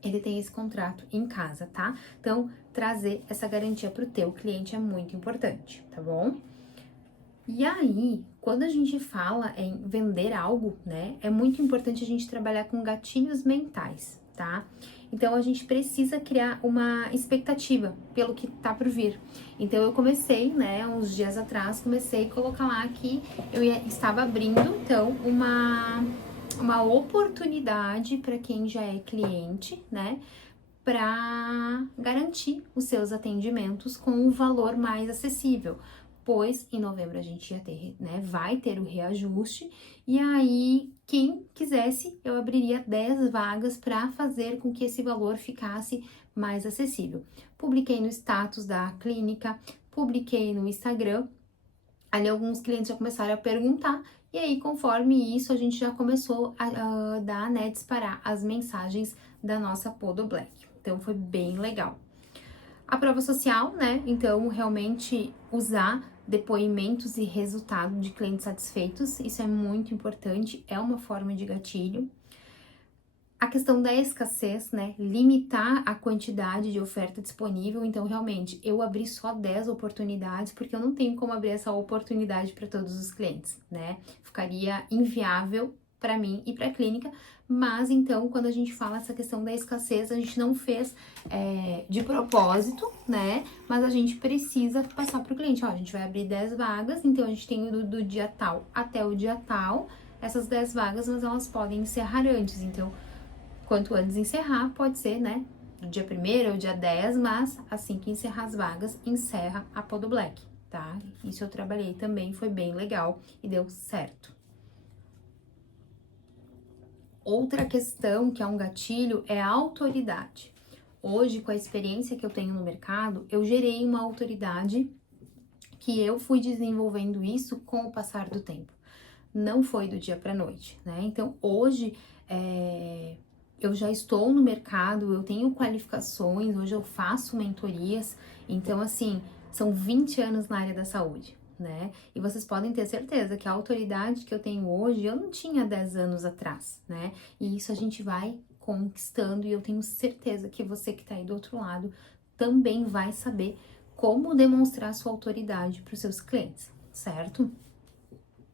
ele tem esse contrato em casa, tá? Então, trazer essa garantia pro teu cliente é muito importante, tá bom? E aí, quando a gente fala em vender algo, né, é muito importante a gente trabalhar com gatilhos mentais, tá? Então, a gente precisa criar uma expectativa pelo que tá por vir. Então, eu comecei, né, uns dias atrás, comecei a colocar lá que estava abrindo, então, uma oportunidade para quem já é cliente, né, para garantir os seus atendimentos com um valor mais acessível, pois em novembro a gente ia ter, né, vai ter o reajuste, e aí quem quisesse eu abriria 10 vagas para fazer com que esse valor ficasse mais acessível. Publiquei no status da clínica, publiquei no Instagram. Ali alguns clientes já começaram a perguntar, e aí conforme isso a gente já começou a dar, né, disparar as mensagens da nossa Podo Black. Então foi bem legal. A prova social, né, então realmente usar depoimentos e resultado de clientes satisfeitos, isso é muito importante, é uma forma de gatilho. A questão da escassez, né? Limitar a quantidade de oferta disponível. Então, realmente, eu abri só 10 oportunidades, porque eu não tenho como abrir essa oportunidade para todos os clientes, né? Ficaria inviável para mim e para a clínica, mas então quando a gente fala essa questão da escassez, a gente não fez de propósito, né? Mas a gente precisa passar para o cliente, ó, a gente vai abrir 10 vagas, então a gente tem do dia tal até o dia tal, essas 10 vagas, mas elas podem encerrar antes, então quanto antes encerrar, pode ser, né? Do dia 1º ao dia 10, mas assim que encerrar as vagas, encerra a Podo Black, tá? Isso eu trabalhei também, foi bem legal e deu certo. Outra questão que é um gatilho é a autoridade. Hoje, com a experiência que eu tenho no mercado, eu gerei uma autoridade que eu fui desenvolvendo isso com o passar do tempo. Não foi do dia para noite, né? Então, hoje, eu já estou no mercado, eu tenho qualificações, hoje eu faço mentorias, então assim, são 20 anos na área da saúde, né? E vocês podem ter certeza que a autoridade que eu tenho hoje, eu não tinha 10 anos atrás, né? E isso a gente vai conquistando e eu tenho certeza que você que tá aí do outro lado também vai saber como demonstrar sua autoridade para os seus clientes, certo?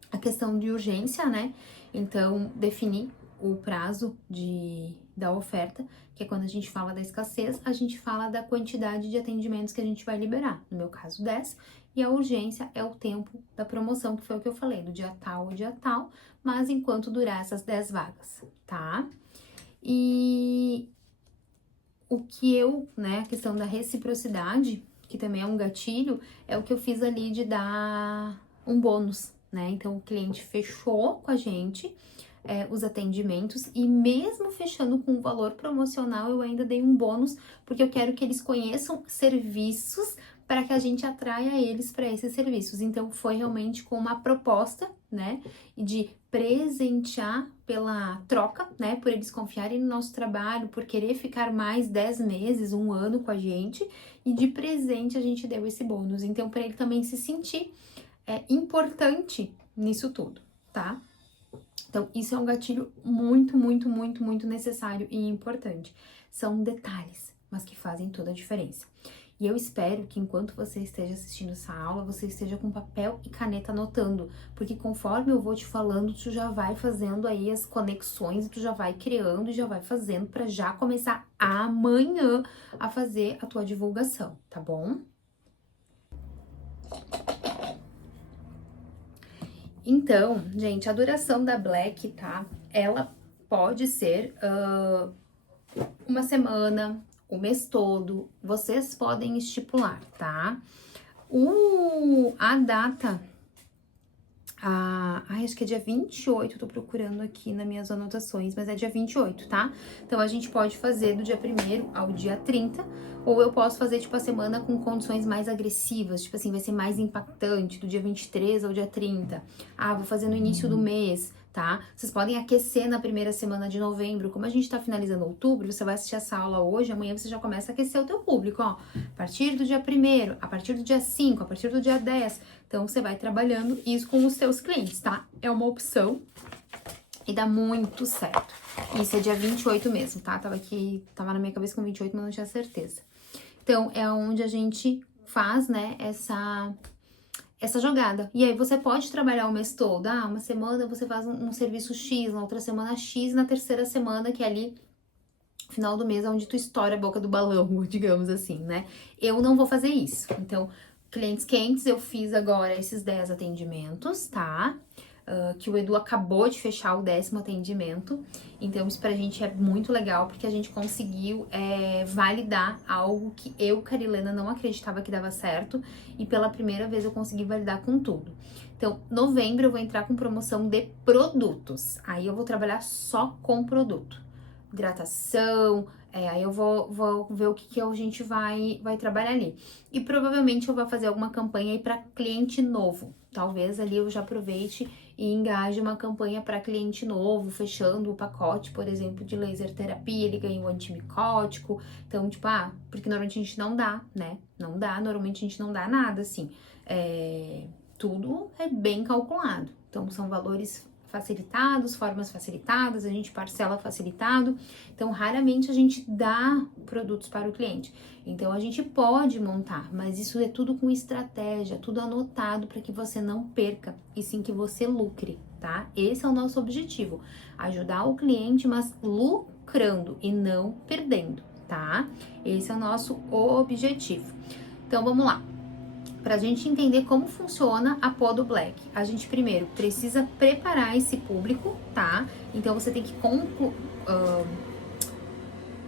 A questão de urgência, né? Então, definir o prazo da oferta, que é quando a gente fala da escassez, a gente fala da quantidade de atendimentos que a gente vai liberar. No meu caso, 10. E a urgência é o tempo da promoção, que foi o que eu falei, do dia tal ao dia tal, mas enquanto durar essas 10 vagas, tá? E o que né, a questão da reciprocidade, que também é um gatilho, é o que eu fiz ali de dar um bônus, né? Então, o cliente fechou com a gente os atendimentos e mesmo fechando com um valor promocional, eu ainda dei um bônus, porque eu quero que eles conheçam serviços para que a gente atraia eles para esses serviços. Então, foi realmente com uma proposta, né, de presentear pela troca, né, por eles confiarem no nosso trabalho, por querer ficar mais 10 meses, um ano com a gente, e de presente a gente deu esse bônus. Então, para ele também se sentir importante nisso tudo, tá? Então, isso é um gatilho muito, muito, muito, muito necessário e importante. São detalhes, mas que fazem toda a diferença. E eu espero que enquanto você esteja assistindo essa aula, você esteja com papel e caneta anotando, porque conforme eu vou te falando, tu já vai fazendo aí as conexões, tu já vai criando e já vai fazendo para já começar amanhã a fazer a tua divulgação, tá bom? Então, gente, a duração da Black, tá? Ela pode ser uma semana, o mês todo, vocês podem estipular, tá? A data, acho que é dia 28, tô procurando aqui nas minhas anotações, mas é dia 28, tá? Então, a gente pode fazer do dia 1º ao dia 30, ou eu posso fazer, tipo, a semana com condições mais agressivas, tipo assim, vai ser mais impactante, do dia 23 ao dia 30. Vou fazer no início do mês, tá? Vocês podem aquecer na primeira semana de novembro. Como a gente tá finalizando outubro, você vai assistir essa aula hoje, amanhã você já começa a aquecer o teu público, ó. A partir do dia 1º, a partir do dia 5, a partir do dia 10. Então, você vai trabalhando isso com os seus clientes, tá? É uma opção e dá muito certo. Isso é dia 28 mesmo, tá? Tava na minha cabeça com 28, mas não tinha certeza. Então, é onde a gente faz, né, essa jogada. E aí, você pode trabalhar o mês todo. Uma semana você faz um serviço X, na outra semana X, na terceira semana, que é ali, final do mês, é onde tu estoura a boca do balão, digamos assim, né? Eu não vou fazer isso. Então, clientes quentes, eu fiz agora esses 10 atendimentos, tá? Que o Edu acabou de fechar o 10º atendimento. Então, isso pra gente é muito legal, porque a gente conseguiu validar algo que eu, Carilena, não acreditava que dava certo. E pela primeira vez eu consegui validar com tudo. Então, novembro eu vou entrar com promoção de produtos. Aí eu vou trabalhar só com produto. Hidratação, aí eu vou ver o que a gente vai trabalhar ali. E provavelmente eu vou fazer alguma campanha aí para cliente novo. Talvez ali eu já aproveite e engaje uma campanha para cliente novo, fechando o pacote, por exemplo, de laser terapia, ele ganha um antimicótico. Então, tipo, porque normalmente a gente não dá, né? Não dá, normalmente a gente não dá nada, assim. Tudo é bem calculado. Então, são valores facilitados, formas facilitadas, a gente parcela facilitado. Então, raramente a gente dá produtos para o cliente. Então, a gente pode montar, mas isso é tudo com estratégia, tudo anotado para que você não perca e sim que você lucre, tá? Esse é o nosso objetivo, ajudar o cliente, mas lucrando e não perdendo, tá? Esse é o nosso objetivo. Então, vamos lá. Para a gente entender como funciona a Podo Black, a gente primeiro precisa preparar esse público, tá? Então você tem que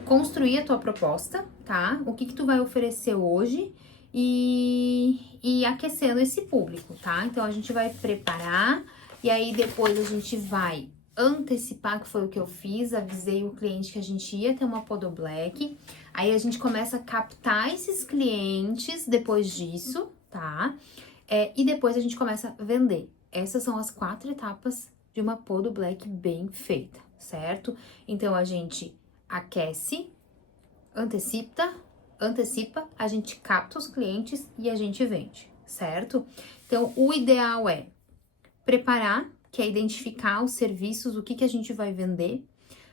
construir a tua proposta, tá? O que tu vai oferecer hoje e aquecendo esse público, tá? Então a gente vai preparar e aí depois a gente vai antecipar, que foi o que eu fiz, avisei o cliente que a gente ia ter uma Podo Black. Aí a gente começa a captar esses clientes depois disso, tá? E depois a gente começa a vender. Essas são as 4 etapas de uma Podo Black bem feita, certo? Então a gente aquece, antecipa, a gente capta os clientes e a gente vende, certo? Então o ideal é preparar, que é identificar os serviços, o que a gente vai vender.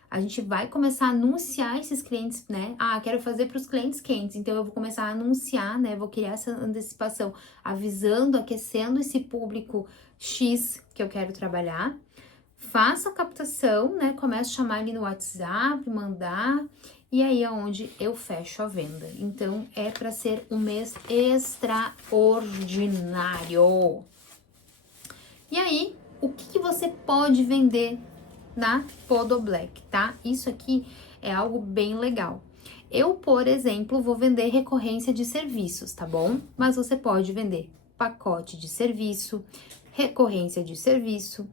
A gente vai começar a anunciar esses clientes, né? Quero fazer para os clientes quentes, então eu vou começar a anunciar, né? Vou criar essa antecipação, avisando, aquecendo esse público X que eu quero trabalhar. Faço a captação, né? Começo a chamar ele no WhatsApp, mandar, e aí é onde eu fecho a venda. Então é para ser um mês extraordinário. E aí, o que você pode vender na Podo Black, tá? Isso aqui é algo bem legal. Eu, por exemplo, vou vender recorrência de serviços, tá bom? Mas você pode vender pacote de serviço, recorrência de serviço,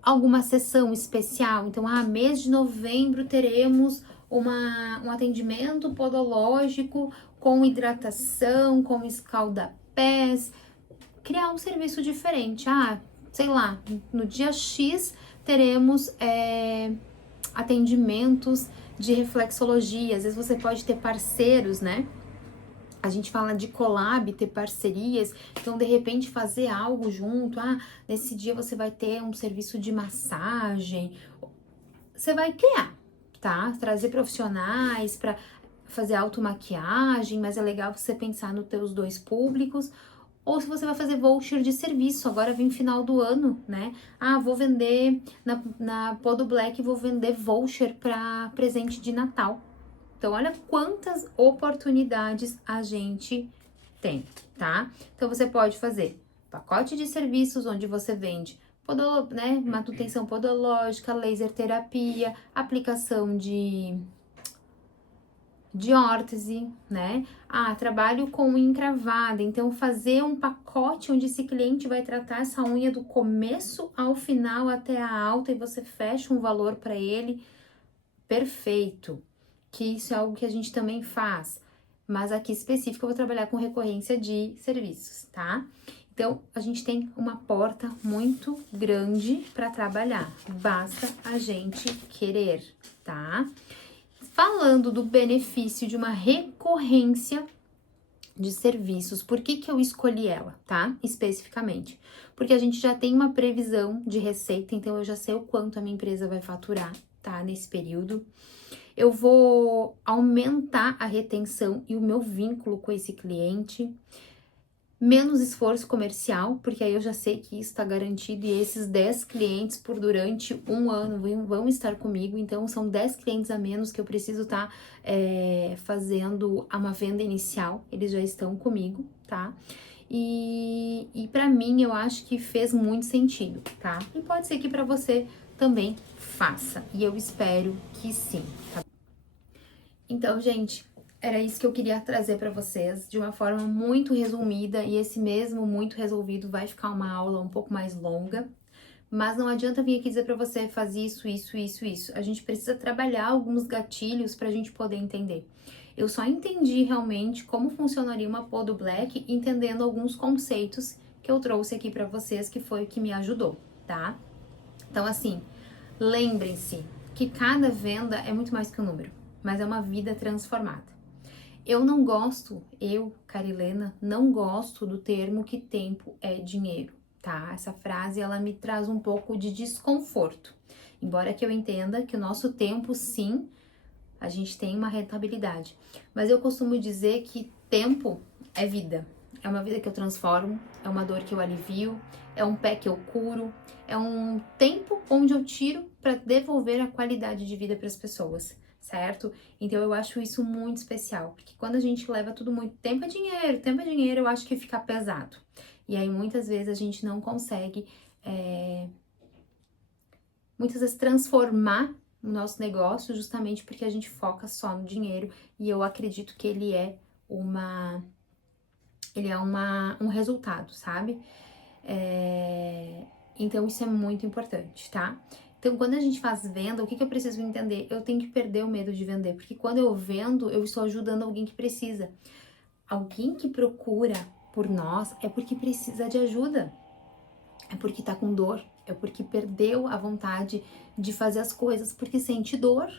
alguma sessão especial. Então, mês de novembro teremos um atendimento podológico com hidratação, com escalda-pés. Criar um serviço diferente. Sei lá, no dia X teremos atendimentos de reflexologia. Às vezes você pode ter parceiros, né? A gente fala de collab, ter parcerias. Então, de repente, fazer algo junto. Nesse dia você vai ter um serviço de massagem. Você vai criar, tá? Trazer profissionais para fazer automaquiagem, mas é legal você pensar nos teus 2 públicos. Ou se você vai fazer voucher de serviço, agora vem final do ano, né? Vou vender na Podo Black, vou vender voucher para presente de Natal. Então, olha quantas oportunidades a gente tem, tá? Então, você pode fazer pacote de serviços, onde você vende manutenção podológica, laser terapia, aplicação de órtese, né? Trabalho com unha encravada, então fazer um pacote onde esse cliente vai tratar essa unha do começo ao final até a alta e você fecha um valor para ele, perfeito. Que isso é algo que a gente também faz, mas aqui específico eu vou trabalhar com recorrência de serviços, tá? Então, a gente tem uma porta muito grande para trabalhar, basta a gente querer, tá? Falando do benefício de uma recorrência de serviços, por que eu escolhi ela, tá? Especificamente. Porque a gente já tem uma previsão de receita, então eu já sei o quanto a minha empresa vai faturar, tá? Nesse período. Eu vou aumentar a retenção e o meu vínculo com esse cliente. Menos esforço comercial, porque aí eu já sei que isso está garantido e esses 10 clientes por durante um ano vão estar comigo, então são 10 clientes a menos que eu preciso estar fazendo uma venda inicial, eles já estão comigo, tá? E para mim eu acho que fez muito sentido, tá? E pode ser que para você também faça, e eu espero que sim, tá? Então, gente, era isso que eu queria trazer para vocês de uma forma muito resumida, e esse mesmo muito resolvido vai ficar uma aula um pouco mais longa, mas não adianta vir aqui dizer para você fazer isso. A gente precisa trabalhar alguns gatilhos para a gente poder entender. Eu só entendi realmente como funcionaria uma Podo Black entendendo alguns conceitos que eu trouxe aqui para vocês, que foi o que me ajudou, tá? Então, assim, lembrem-se que cada venda é muito mais que um número, mas é uma vida transformada. Eu, Carilena, não gosto do termo que tempo é dinheiro, tá? Essa frase, ela me traz um pouco de desconforto. Embora que eu entenda que o nosso tempo, sim, a gente tem uma rentabilidade. Mas eu costumo dizer que tempo é vida. É uma vida que eu transformo, é uma dor que eu alivio, é um pé que eu curo, é um tempo onde eu tiro para devolver a qualidade de vida para as pessoas, certo? Então eu acho isso muito especial, porque quando a gente leva tudo muito tempo é dinheiro, eu acho que fica pesado. E aí muitas vezes a gente não consegue, muitas vezes transformar o nosso negócio justamente porque a gente foca só no dinheiro, e eu acredito que ele é um resultado, sabe? Então isso é muito importante, tá? Então quando a gente faz venda, o que eu preciso entender? Eu tenho que perder o medo de vender, porque quando eu vendo, eu estou ajudando alguém que precisa. Alguém que procura por nós é porque precisa de ajuda, é porque tá com dor, é porque perdeu a vontade de fazer as coisas, porque sente dor.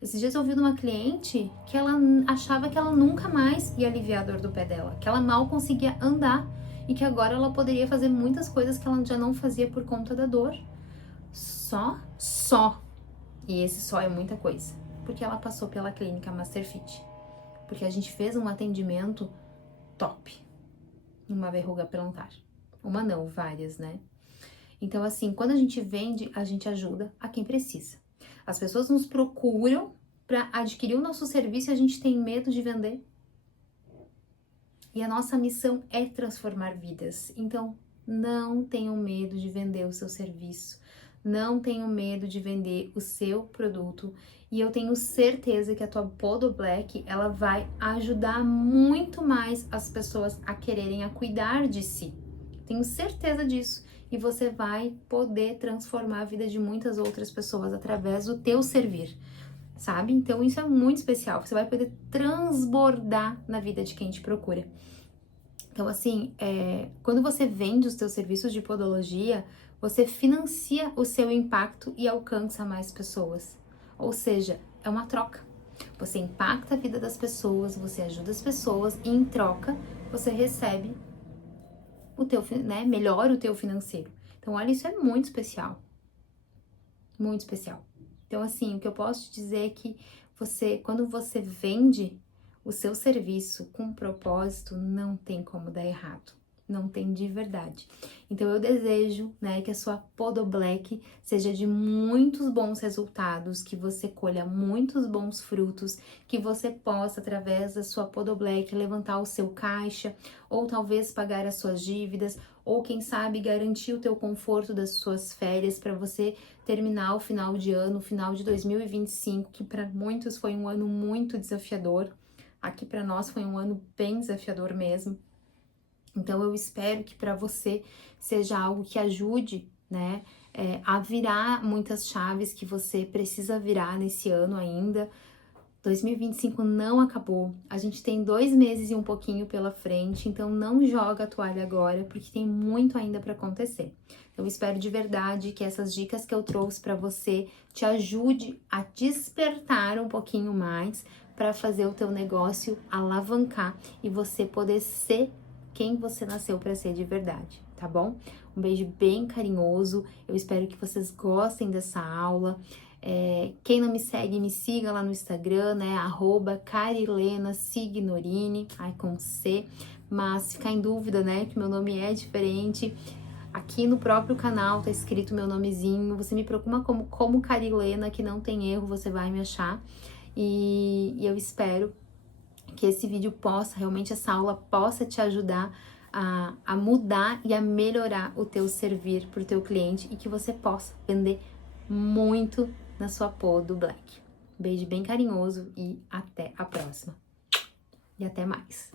Esses dias eu ouvi de uma cliente que ela achava que ela nunca mais ia aliviar a dor do pé dela, que ela mal conseguia andar e que agora ela poderia fazer muitas coisas que ela já não fazia por conta da dor. Só. E esse só é muita coisa, porque ela passou pela clínica Masterfit, porque a gente fez um atendimento top numa verruga plantar. Uma não, várias, né? Então, assim, quando a gente vende, a gente ajuda a quem precisa. As pessoas nos procuram para adquirir o nosso serviço e a gente tem medo de vender. E a nossa missão é transformar vidas. Então, não tenham medo de vender o seu serviço. Não tenham medo de vender o seu produto. E eu tenho certeza que a tua Podo Black, ela vai ajudar muito mais as pessoas a quererem a cuidar de si. Tenho certeza disso. E você vai poder transformar a vida de muitas outras pessoas através do teu servir, sabe? Então isso é muito especial. Você vai poder transbordar na vida de quem te procura. Então, assim, quando você vende os teus serviços de podologia, você financia o seu impacto e alcança mais pessoas. Ou seja, é uma troca. Você impacta a vida das pessoas, você ajuda as pessoas e em troca você recebe o teu, né, melhora o teu financeiro. Então, olha, isso é muito especial. Muito especial. Então, assim, o que eu posso te dizer é que quando você vende o seu serviço com propósito, não tem como dar errado. Não tem de verdade. Então, eu desejo, né, que a sua Podo Black seja de muitos bons resultados, que você colha muitos bons frutos, que você possa, através da sua Podo Black, levantar o seu caixa, ou talvez pagar as suas dívidas, ou quem sabe garantir o teu conforto das suas férias para você terminar o final de ano, o final de 2025, que para muitos foi um ano muito desafiador. Aqui para nós foi um ano bem desafiador mesmo. Então eu espero que para você seja algo que ajude, né, a virar muitas chaves que você precisa virar nesse ano ainda. 2025 não acabou, a gente tem 2 meses e um pouquinho pela frente, então não joga a toalha agora, porque tem muito ainda para acontecer. Eu espero de verdade que essas dicas que eu trouxe para você te ajude a despertar um pouquinho mais para fazer o teu negócio alavancar e você poder ser quem você nasceu para ser de verdade, tá bom? Um beijo bem carinhoso, eu espero que vocês gostem dessa aula. Quem não me segue, me siga lá no Instagram, né? @CarilenaSignorini, com C. Mas se ficar em dúvida, né? Que meu nome é diferente, aqui no próprio canal tá escrito meu nomezinho. Você me procura como Carilena, que não tem erro, você vai me achar. E eu espero que esse vídeo possa, realmente essa aula possa te ajudar a mudar e a melhorar o teu servir para o teu cliente e que você possa vender muito na sua Podo Black. Beijo bem carinhoso e até a próxima. E até mais.